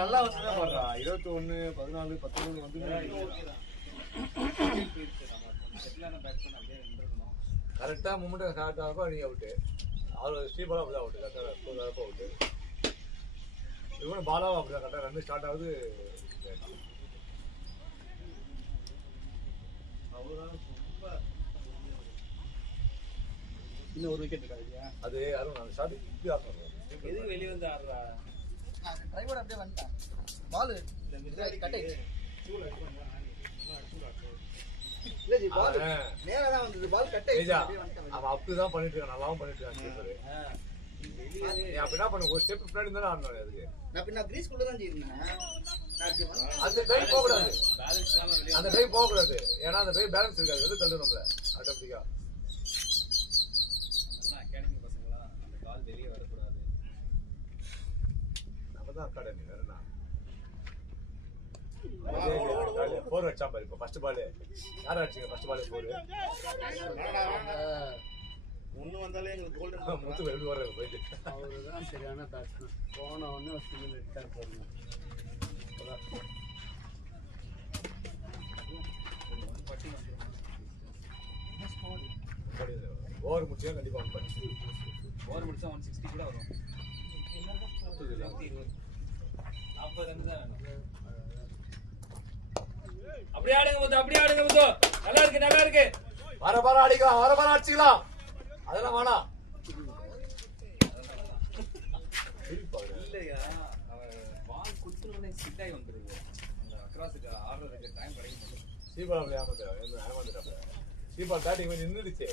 நல்லா வச்சுதான் பாடுறா. 21 14 19 வந்து கரெக்டா மூமெண்ட் ஸ்டார்ட் ஆகும். நீ அவுட்டு அவரு ஸ்ரீபாலா அப்படிதான் அவுட்டு கரெக்டாக அவுட்டு. இவனு பாலாவும் அப்படிதான் கரெக்டாக 2 ஸ்டார்ட் ஆகுது. இன்னும் ஒரு விக்கெட் இருக்கா இல்லையா? அது யாரும் நான் ஸ்டார்ட் இப்படி ஆடணும். எதுக்கு வெளியே வந்து ஆடுறா? டிரைவர் அப்படியே வந்துட்டான். பால் கட் ஆயிடுச்சு. இல்ல ஜி பால் நேரா தான் வந்தது. பால் கட் ஆயிடுச்சு. அவன் அப்படிதான் பண்ணிட்டு இருக்கான். நல்லாவும் பண்ணிட்டு இருக்கான். நீ அப்ப என்ன பண்ண ஒரு ஸ்டெப் பின்னாடி தானே ஆடணும். அதுக்கு நான் பின்ன கிரீஸ் கூட தான் இருந்தேன். அந்த டைம் போக கூடாது. பேலன்ஸ் இல்லாம வெளியே அந்த டைம் போக கூடாது. ஏன்னா அந்த டைம் பேலன்ஸ் இருக்காது. வெளியே தள்ளு நம்மள ஆட்டோமேட்டிக்கா. அகாடமி பசங்களா அந்த கால் வெளியே வரக்கூடாது. நம்ம தான் அகாடமி வேற என்ன. போர் வச்சா பாரு. இப்போ ஃபர்ஸ்ட் பால் யார் அடிச்சீங்க? ஃபர்ஸ்ட் பால் போர் ஒண்ணு வந்தாலே எங்களுக்கு கோல்டன் அவரு தான் சரியான பேட்ஸ்மேன். போன உடனே ஒரு சிங்கிள் எடுத்தார் போடுங்க. ஓவர் முடிச்சா கண்டிப்பா ஓவர் முடிச்சா 160 கூட வரும். 40 ரன் தான் வேணும். அப்படியே ஆடுங்க முத்து, அப்படியே ஆடுங்க முத்து. நல்லா இருக்கு, நல்லா இருக்கு. வர அடிக்கலாம், வர அடிச்சுக்கலாம். அதெல்லாம் வேணாம். இல்லையா, பால் குத்துறவனே சிட்டாய் வந்துருது. அந்த அக்ராஸுக்கு ஆடுறதுக்கு டைம் கிடைக்க மாட்டேங்குது. சீபால் அப்படி ஏமாந்துட்டாப்ல. சீபால் பேட்டிங் பண்ணி நின்றுச்சு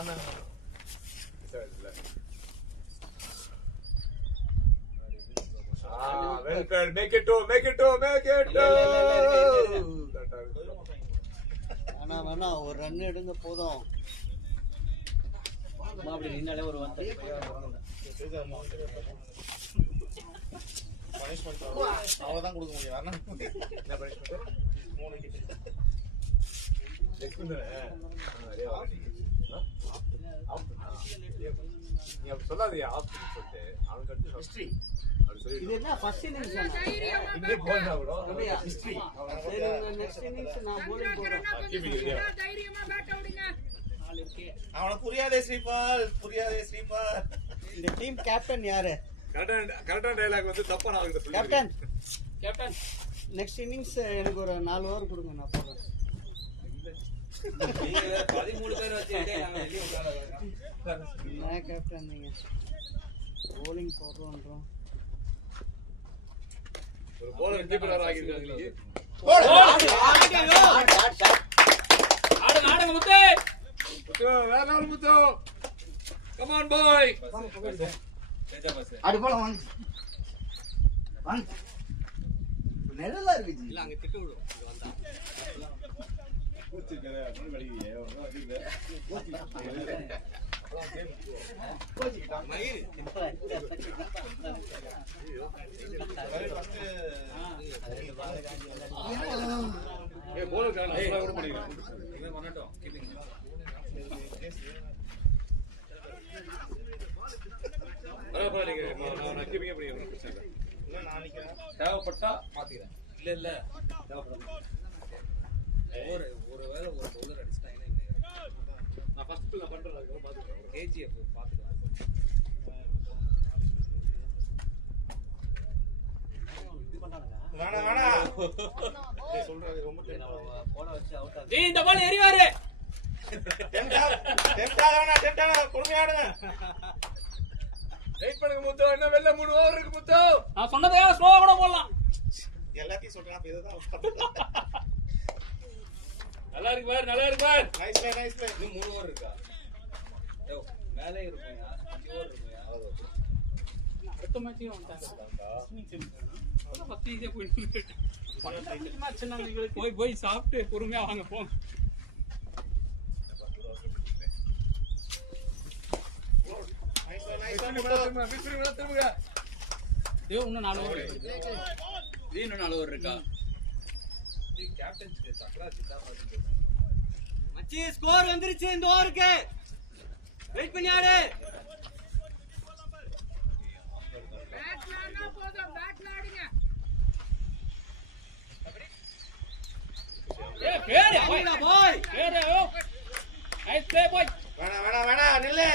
ஆனா well played, make it two. வேணா ஒரு ரன் எடுங்க போதும். அப்படி நின்னாலே ஒரு 135 பனிஷ்மெண்ட் அவதான் கொடுக்க முடியும். வரணும் என்ன பனிஷ்மெண்ட்? 3 விக்கெட் நீ அப்படி சொல்லாதீங்க ஆப்ஷன் சொல்லிட்டு அவனுக்கு அடுத்து ஹிஸ்டரி இது என்ன ஃபர்ஸ்ட் இன்னிங்ஸ் இங்கே போனா கூட அப்படியே ஹிஸ்டரி. சரி நெக்ஸ்ட் இன்னிங்ஸ் நான் bowling போடுறேன். அவன புரியாதே ஸ்ரீபால், இந்த டீம் கேப்டன் யாரு? கரெக்டான டயலாக் வந்து தப்பா நான் அவருக்கு சொல்லி கேப்டன் நெக்ஸ்ட் இன்னிங்ஸ் எனக்கு ஒரு 4 ஓவர் கொடுங்க, நான் போடுறேன். நீங்க வேற 13 பேர் வச்சு நாங்க வெளிய உட்கார. நான் கேப்டன், நீங்க bowling போடுறோம்ன்றோம். ஒரு bowler கீப்பர் ஆகிருக்காங்க. ஆடுங்க முத்து. வேற level Muthu. Come on boy. சேஜா பாஸ். அடி போல வாங்க நிழலா இருக்கு ஜி. இல்ல அங்க திட்டு விடும் இங்க வந்தா. இவன் பண்ணட்டும். கீப்பிங். தேவைப்பட்டா மாத்திக்கிறேன். இல்ல ஒரு வேளை ஒரு பவுலர் அடிச்சிட்டாங்கன்னா நான் ஃபர்ஸ்ட் நான் பண்றேன் அதுக்கு பாத்துக்கிறேன். கேஜிஎஃப் பாத்துக்கலாம். வேணா சொல்றாரு ரொம்ப போட வச்சு அவுட் ஆகுது. இந்த பால் எறிவாரு. டெம்டா பொறுமையாடுங்க. வெயிட் பண்ணுங்க முத்து, என்ன வெல்ல 3 ஓவர் இருக்கு முத்து. நான் சொன்னதே ஸ்லோவா கூட போடலாம். எல்லாத்தையும் சொல்றேன். அப்ப இதுதான் நல்லா இருக்கு பாரு, நல்லா இருக்கு பாரு. Nice play. இன்னும் 3 ஓவர் இருக்கா? ஏய் மேலே இருக்குயா, 5 ஓவர் இருக்குயா. அடுத்த மேட்சையும் வந்துட்டாங்க. ஃபர்ஸ்ட் ஈஸியா போயிட்டு மேட்ச் நாங்க போய் சாப்பிட்டு பொறுமையா வாங்க போங்க. திரும்புங்க. இன்னும் 4 ஓவர் இன்னும் 4 ஓவர் இருக்கா? கேப்டன்ஸ்க்கு சக்ரா ஜிதா பாத்து. மச்சி ஸ்கோர் வந்துருச்சு இந்த ஓவருக்கு. வெயிட் பண்ணி ஆடு. பேரு பாய். பேரு நைஸ் ப்ளே பாய். வேணா நில்லு.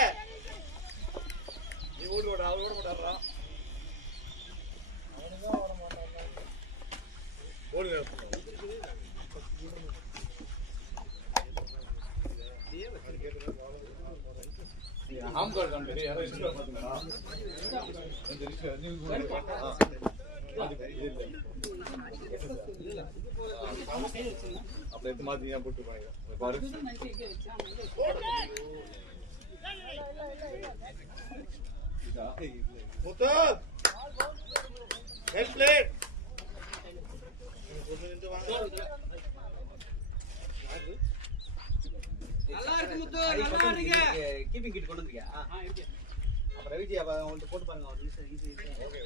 நீ ஓடு ஓட அவர் ஓட மாட்டாரா? ஓடுங்க. ஆம் கார்டு காண்பே யாரோ இஷ்டா பாத்துங்கடா. அந்த ரிஷா நீ அப்ப இந்த மாதிரி ஏன் போட்டு பாருங்க. பாரு. முத்து வெல் பிளேட். நல்லா இருக்கு முத்து, நல்லா ஆடுங்க. கீப்பிங் கிட் கொண்டு வந்திருக்கியா? அப்ப ரவிஜி அப்ப அவங்கள்ட்ட போட்டு பாருங்க. ஒரு நிமிஷம் ஈஸி. ஓகே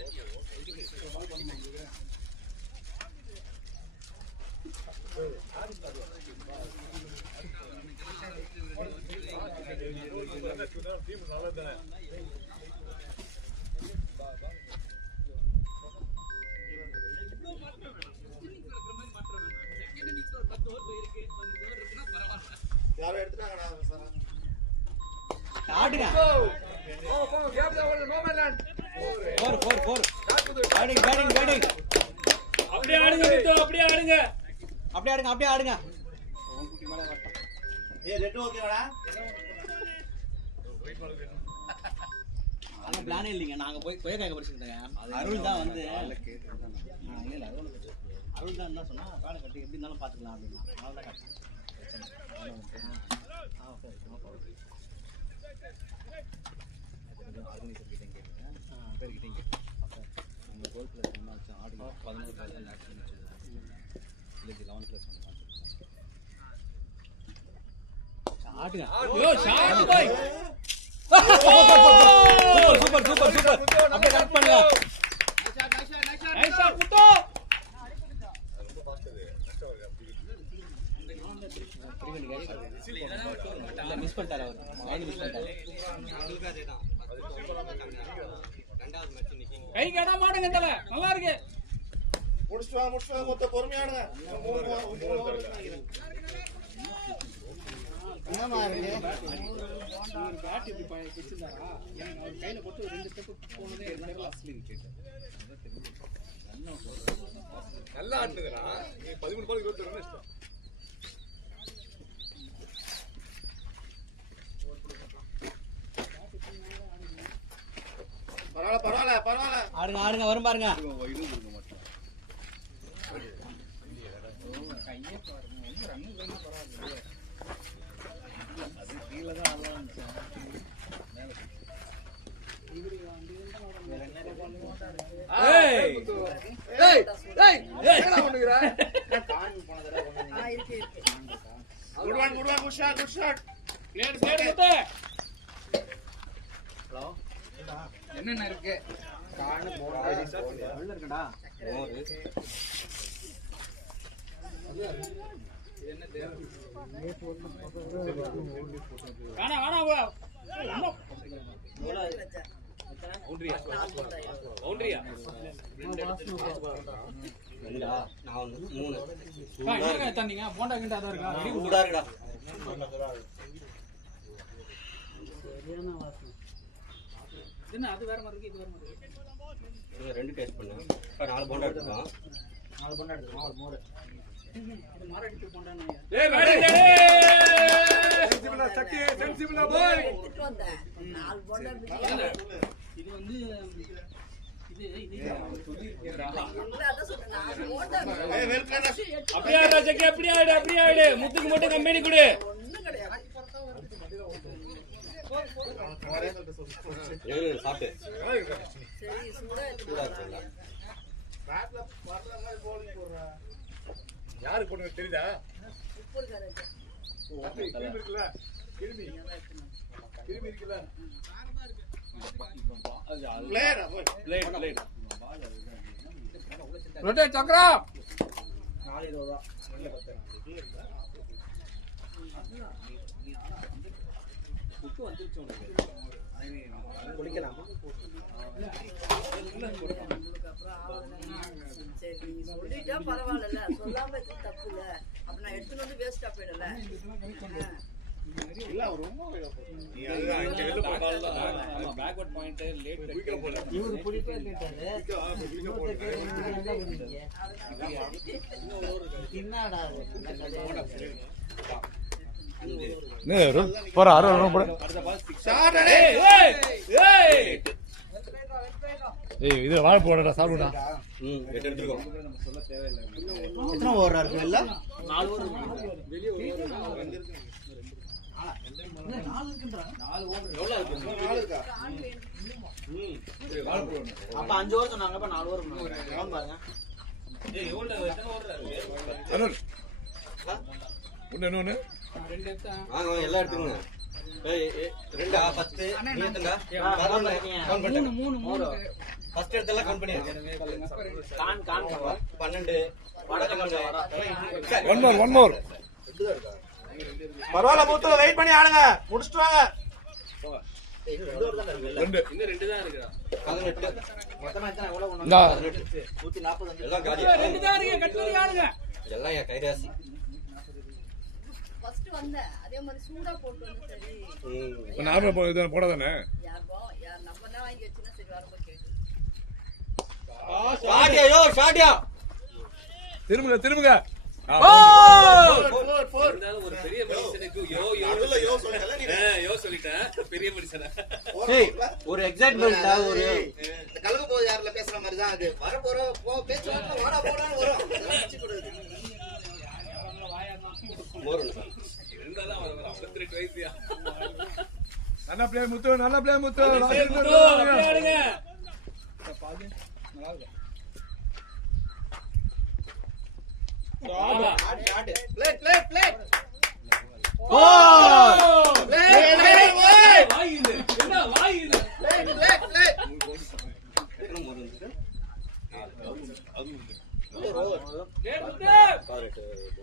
அப்படியே ஆடுங்க முத்து, அப்படியே ஆடுங்க. அப்படியே ஆடுங்க ஏய் ரெட் ஓகேவாடா? ஆனா பிளானே இல்லைங்க. நாங்க போய் கொய்யாக்காய் பறிச்சுட்டோங்க. அருள் தான் வந்து இல்ல அருள் தான் என்ன சொன்னா வேலை கட்டி எப்படி இருந்தாலும் பாத்துக்கலாம் அப்படின்னா அதனால தான் கட்டேன். ஆடுங்க. யோ ஷாட் பாய். சூப்பர் அப்படியே கரெக்ட் பண்ணுங்க. நைஸ் ஷாட் முத்து. இல்ல மிஸ் பண்ணிட்டாரு அவர். லைன் மிஸ் பண்ணிட்டாரு. கை கட மாடுங்க தல. நல்லா இருக்கு. முடிச்சிட்டு வாங்க மொத்த பொறுமையாடுங்க. என்னமா இருக்கு ஒரு பேட் இப்படி பிடிச்சிருந்தாரா? எனக்கு அவர் கையில போட்டு 2 ஸ்டெப் போனதே தெரியல. அஸ்லி விக்கெட். நல்லா ஆடுதுடா. நீ 13 பால் 21 ரன் இஷ்டம். பரவாயில்ல. ஆடுங்க வரும் பாருங்க. கையே பாருங்க. ஒண்ணு ரன் வேணா பரவாயில்லை. அது கீழ தான் ஆடுவாங்க. என்னடா பண்ணுகிற? Good shot. பிளேயர் முத்து. என்னென்ன இருக்கு உள்ள இருக்கடா. வேணா பவுண்டரியா? நான் வந்து 3 என்னங்க தண்ணீங்க போண்டா கிண்டா தான் இருக்கா? ரெடி சூடா இருக்குடா. சரியான வாசனை என்ன அது வேற மாதிரி இருக்கு, இது வேற மாதிரி இருக்கு. நீங்க 2 டேஸ்ட் பண்ணுங்க. இப்ப 4 போண்டா எடுத்துக்கலாம். 4 பண்ண எடுத்துக்கலாம் ஒரு மோர் இது மாரடிச்சு போண்டானே. ஏய் ரெடி. சென்சிபிளா சக்கி, சென்சிபிளா பாய். இது வந்து அப்படியே ஆடா ஜக்கி, அப்படியே ஆடு. முத்துக்கு மட்டும் கம்பெனி கொடு. சாப்பிட்டு யாருக்கு போடுறது தெரியுதா? கிருமி இருக்குல்ல? கிருமி இருக்குல்ல? பிளேட். ரொட்டேட் சக்கரா. 4 தான் குட்டு வந்துருச்சு உனக்கு. குளிக்கலாம் சொல்லிட்டா பரவாயில்ல, சொல்லாம வச்சு தப்பு இல்ல. அப்ப நான் எடுத்துட்டு வந்து வேஸ்டா போயிடல. பேக்வர்ட் பாயிண்ட் லேட் இவரு புடிப்பே கேட்டாரு என்னடா இது வாழ போடா சாப்பிடுடா. எடுத்துருக்கோம். எத்தனை ஓவரா இருக்கு இல்ல? 4 ஓவர் வெளிய அப்ப 5 ஓவர் சொன்னாங்க. அப்ப 4 ஓவர் பாருங்க. ஒண்ணு வாங்க எல்லாம் எடுத்துக்கோங்க. 2 10 நீங்க கவுண்ட் பண்ணுங்க. 3 ஃபர்ஸ்ட் எடுத்தெல்லாம் கவுண்ட் பண்ணிடுங்க. கான் 12 ஒன் மோர். பரவாயில்ல மூத்த வெயிட் பண்ணி ஆடுங்க. முடிச்சிட்டு வாங்க. 2 இன்னும் 2 தான் இருக்குடா. 18 மொத்தமா எத்தனை எவ்வளவு கொண்டு இந்தா. 140 எல்லாம் காலி. 2 தான் இருக்கு, கட் பண்ணி ஆடுங்க. எல்லாம் என் கைராசி. ஃபர்ஸ்ட் வந்த அதே மாதிரி சூடா போட்டு வந்து சரி நார்மல் போடாதானே? யார் நம்ம தான் வாங்கி வச்சுனா சரி வரப்போ கேட்டு ஷாட்டியா யோ ஷாட்டியா திரும்புங்க திரும்புங்க இருந்தாலும் ஒரு பெரிய மனுஷனுக்கு யோ யோ அதுல யோ சொல்லல நீ யோ சொல்லிட்டேன் பெரிய மனுஷனா ஒரு எக்ஸைட்மென்ட் ஒரு இந்த கலக்க போது யாருல பேசுற மாதிரி தான் அது வர போற பேச்சு வாடா போடான்னு வரும் இருந்தாலும் அவர் 52 வயசுயா நல்ல பிளே முத்து நல்ல பிளே முத்து பாது நல்லா இருக்கு பிளேட் பிளேட் பிளேட் வாயுது என்ன வாயுது பிளேட் பிளேட் பிளேட்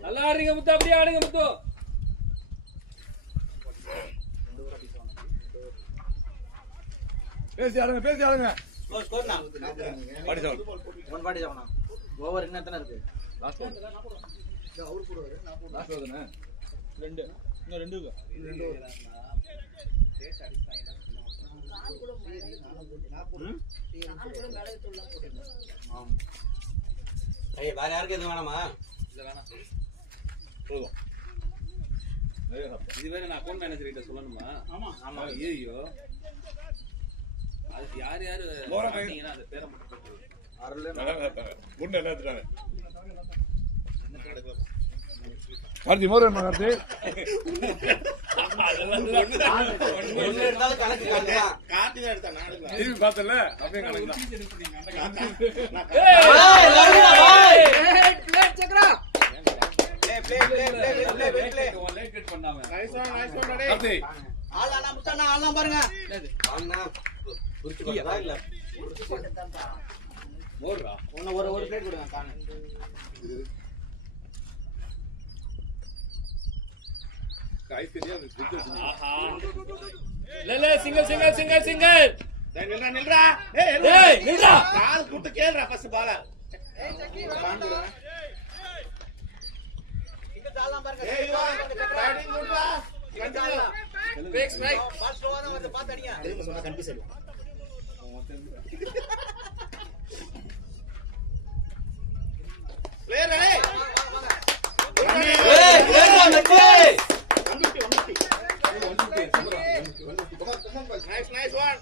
நல்லா ஆடுறீங்க முத்து அப்படியே ஆடுங்க முத்து பேசி ஆடுங்க பாடி சார் 147 ஓவர் என்ன எத்தனை இருக்கு லாஸ்ட் அவரு போடுவாரு நான் போடுவேன் லாஸ்ட் வருதுண்ணே 2 இன்னும் 2 இருக்கு ஏய் வேற யாருக்கு எதுவும் வேணாமா இல்ல வேணாம் போதும் இது வேற நான் அக்கவுண்ட் மேனேஜர் கிட்ட சொல்லணுமா ஆமா ஐயோ அது யார் யாரு பாத்தீங்கன்னா அந்த பேரை மட்டும் போட்டு குண்டு எல்லாம் எடுத்துட்டாங்க கார்த்தி மோரன் கார்த்தி ஒண்ணு எடுத்தாலும் கணக்கு காட்டுதான் காட்டி தான் எடுத்தா நான் எடுக்கல டிவி பார்த்தல அப்படியே கணக்கு லேட் கட் பண்ணாம நைஸ் ஒன் டேய் கார்த்தி ஆள் அண்ணா முத்தண்ணா ஆள்லாம் பாருங்க அண்ணா புரிச்சு போறதா இல்ல மோர்ரா ஒரு பிளேட் கொடுங்க காணு ஐஸ்கரியா ஆஹா இல்ல சிங்கிள் டேய் நில்றா டேய் நில்றா கால் கூட்டு கேளுடா ஃபர்ஸ்ட் பால இங்க தாளலாம் பாருங்க ஏய் யூ ரைடிங் குட்ரா பேக் ஸ்ட்ரைக் பால் ஸ்லோவா தான் வந்து பாத்து அடிங்க திரும்ப சொன்னா கன்ஃபியூஸ் ஆயிடும் பிளேயர் டேய் ஏய் கேடா மெட்டி நைஸ் ஒன்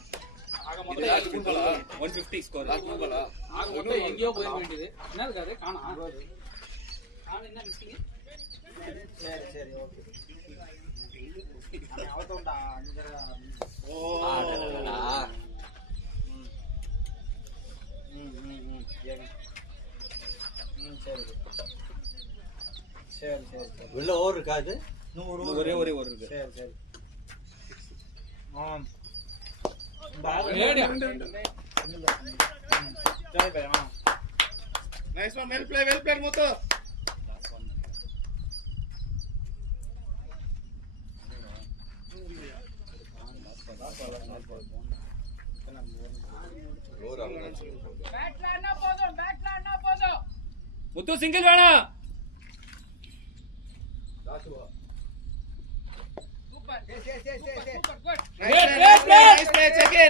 ஆக மொத்தம் லாஸ்ட் கும்பலா 150 ஸ்கோர் லாஸ்ட் கும்பலா ஆக மொத்தம் எங்கேயோ போயிருக்க வேண்டியது என்ன இருக்காது காணா என்ன மிஸ்ஸிங் சரி ஓகே அவத்தோண்டா 5 ஓ சரி உள்ள ஓவர் இருக்கா அது ஒரே ஓவர் இருக்கு சரி நைஸ் ஒன் வெல் பிளே மொத்தோ முத்து சிங்கிள் வேணாம்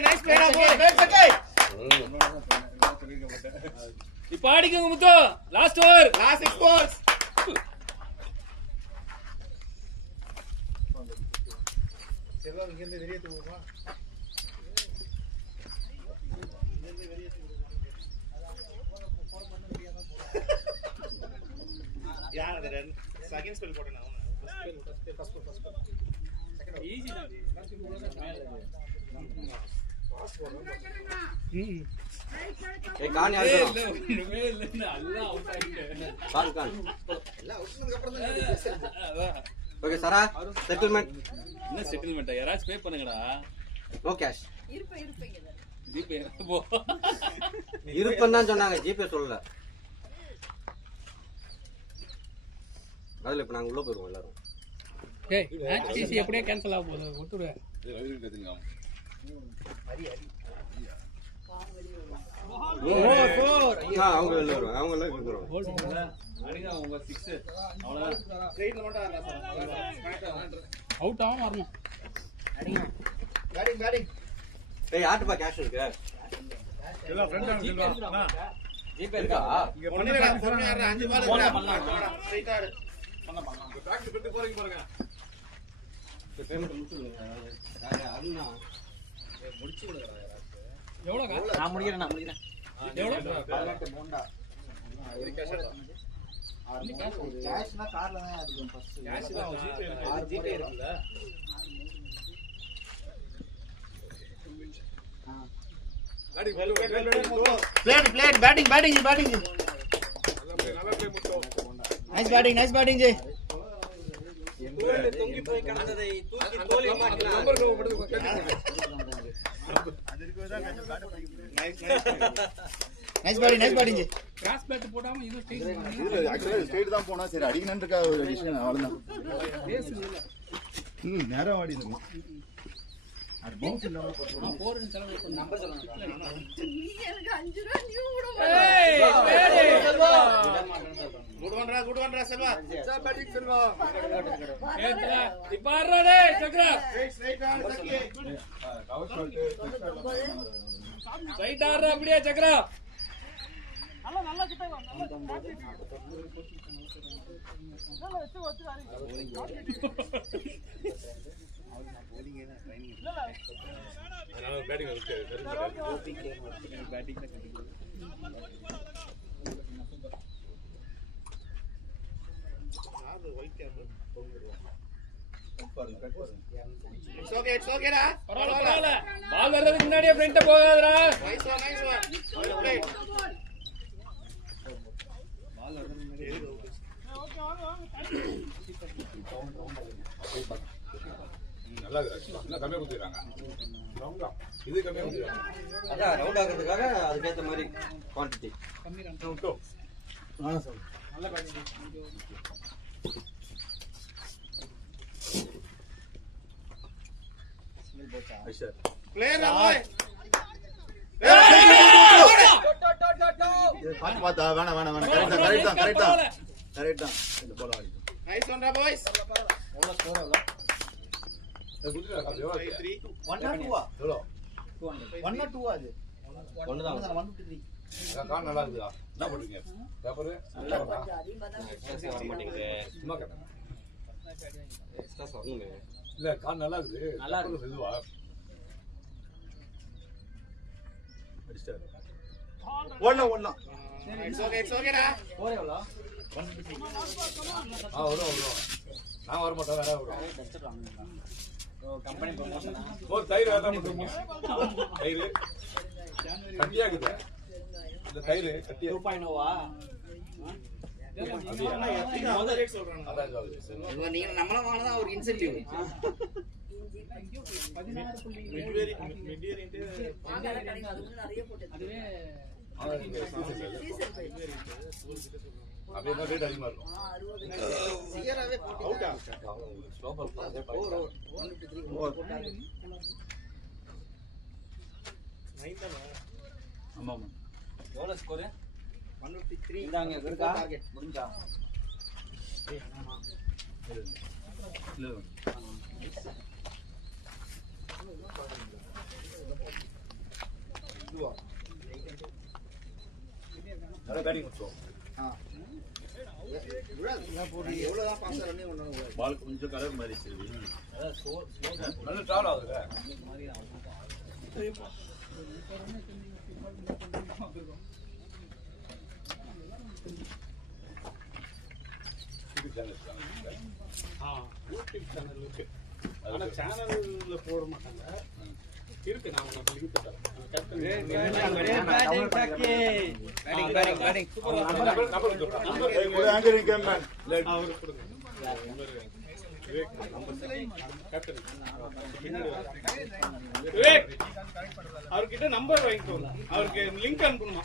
நைஸ் பிளே இப்ப ஆடிக்கோங்க முத்து லாஸ்ட் ஓவர் லாஸ்ட் 6 balls செல்வம் இங்க இருந்து வெளியே தூக்குமா யார் அந்த ரன் செகண்ட் ஸ்பெல் போட்டேன் அவன ஈஸி தான் ஏய் கான் யாரு ஒண்ணுமே இல்ல நல்லா அவுட் ஆயிட்டேன் கான் எல்லாம் அவுட்னதுக்கு அப்புறம் தான் ஓகே சரா செட்டில்மென்ட் என்ன செட்டில்மென்ட் யாராச்சும் பே பண்ணுங்கடா நோ கேஷ் இருப்பீங்க ஜிபே போ இருப்பேன்னு தான் சொன்னாங்க ஜிபே சொல்லல அதுல இப்ப நாங்க உள்ள போயிருவோம் எல்லாரும் டேய் மேட்ச் டிசி எப்படியே கேன்சல் ஆக போகுது விட்டுடு அவங்க வெளில வருவாங்க அவங்க எல்லாம் இங்க வருவாங்க அடிங்க உங்க 6 அவ்வளவுதான் ஸ்ட்ரைட்ல மட்டும் ஆடலாம் சார் அவுட் ஆகாம வரணும் பேட்டிங் ஏய் யார்ட்டப்பா கேஷ் இருக்கு எல்லாம் ஃப்ரெண்ட் ஜிபே இருக்கா? இங்க பண்ணிடலாம். பொறுமையா இரு, 5 பால் போன்ல இருக்கா? பண்ணலாம். ஸ்ட்ரைட்டா இரு. பண்ணலாம். பிராக்டிஸ் பண்ணி போறீங்க பாருங்க. இந்த பேமெண்ட் முடிச்சுடுங்க. அதுனா முடிச்சு விடுறா எவ்வளோக்கா? நான் முடிக்கிறேன். எவ்வளோ? 18 போண்டா. ஒரு கேஷ் கேஷ்னா கார்ல தான் இருக்கும் ஃபர்ஸ்ட். கேஷ் தான் ஜிபே இருக்குல்ல. அடி வெல் முத்து. பிளேட் பேட்டிங் நல்லா play முத்து. நைஸ் பேட்டிங் ஜி. தொங்கி போய் கிடந்ததை தூக்கி தோலி மாட்டலாம். நம்பர் மட்டும் கேட்டு நைஸ் பேட்டிங் ஜி. கிராஸ் பேட் போடாம இது ஸ்டேஜ் இதுல ஆக்சுவலா ஸ்ட்ரைட் தான் போனா சரி அடிக்கணும்னு இருக்கா ஒரு டிசிஷன் அவ்வளவுதான். நேரம் ஆடி இருக்கும். அது பவுன்ஸ் இல்லாம போறோம். போறேன்னு செலவு பண்ண நம்பர் நீ எனக்கு 5 ரூபா நீ கூட குட் ஒன்ரா செல்வா. பேட்டிங் செல்வா. இப்பாறா டேய் சக்கரா ஸ்ட்ரைட் ஆன் சக்கி. Cover shot. ரைட் ஆறா அப்படியே சக்கரா. அதனால பேட்டிங் வந்து அது ஒயிட் கேப் போடுவோம். இட்ஸ் ஓகேடா. பரவாயில்ல. பால் வர்றதுக்கு முன்னாடியே ஃப்ரண்ட்ட போகாதடா. Nice one. All played. நல்லா இருக்கு. இன்னும் கம்மியா கொடுத்துறாங்க. ரவுண்டா. இது கம்மியா கொடுத்துறாங்க. அதான் ரவுண்ட் ஆகிறதுக்காக அதுக்கேற்ற மாதிரி குவான்டிட்டி. கம்மி ரன். விட்டோ. நல்ல பேட்டிங். பிளேயர் பாய். பாத்து வேணாம் கரெக்ட் தான் இந்த போல ஆடி. நைஸ் ஒன்ரா பாய்ஸ். எவ்வளவு ஸ்கோர் எவ்வளவு? கொடுத்துறாங்க. எவ்வளவு? 3 1 or 2 எவ்வளோ? 1 or 2 அது. ஒண்ணுதான். 153. கார் நல்லா இருக்குதா? என்ன பண்ணுவீங்க? பேப்பர் எக்ஸ்ட்ரா வர மாட்டேங்குது. சும்மா கேட்டேன். எக்ஸ்ட்ரா வரணுமே. இல்ல கார் நல்லா இருக்குது. நல்லா இருக்கு. இதுவா? ஓடலாம் இட்ஸ் ஓகேடா. போறே எவ்வளோ? வரும். நான் வர மாட்டேன். வேற வரும். கம்பெனி ப்ரமோஷனா? ஒரு தயிர் வேண்டாம் மட்டும். தயிர் கட்டியா இருக்குது. இந்த தயிர் கட்டியா 2.0வா? முதல்ல ரேட் சொல்றாங்க. அதான் சொல்லுது. நீங்க நம்மள வாங்குனதா ஒரு இன்சென்டிவ். 16.7 மிட் வேரியன்ட் வாங்கற கடைக்கு அது நிறைய போட்டு அதுவே சீசன் பை அப்படியே தான் ரேட் அதிகமா இருக்கும். 60 சிகராவே அவுட்டா. ஸ்லோ பால் ஆமா எவ்வளவு ஸ்கோர்? 153. இந்தாங்க இருக்கா? முடிஞ்சா? நல்லா பேட்டிங் முடிச்சோம். எவ்வளவுதான் பாஸ் ரன்னே பண்ணனும். பால் கொஞ்சம் கலர் மாறிச்சு. நல்ல டிராவல் ஆகுதுல. யூடியூப் சேனல் இருக்கு. ஆனா சேனல்ல போட மாட்டாங்க. இருக்கு, நான் உங்களுக்கு லிங்க் தரேன். அவர்கிட்ட நம்பர் வாங்கிக்கோங்க. அவருக்கு லிங்க் அனுப்பணுமா?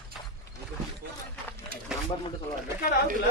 நம்பர் மட்டும் சொல்லுவாங்க. ரெக்கார்ட் ஆகுதுல?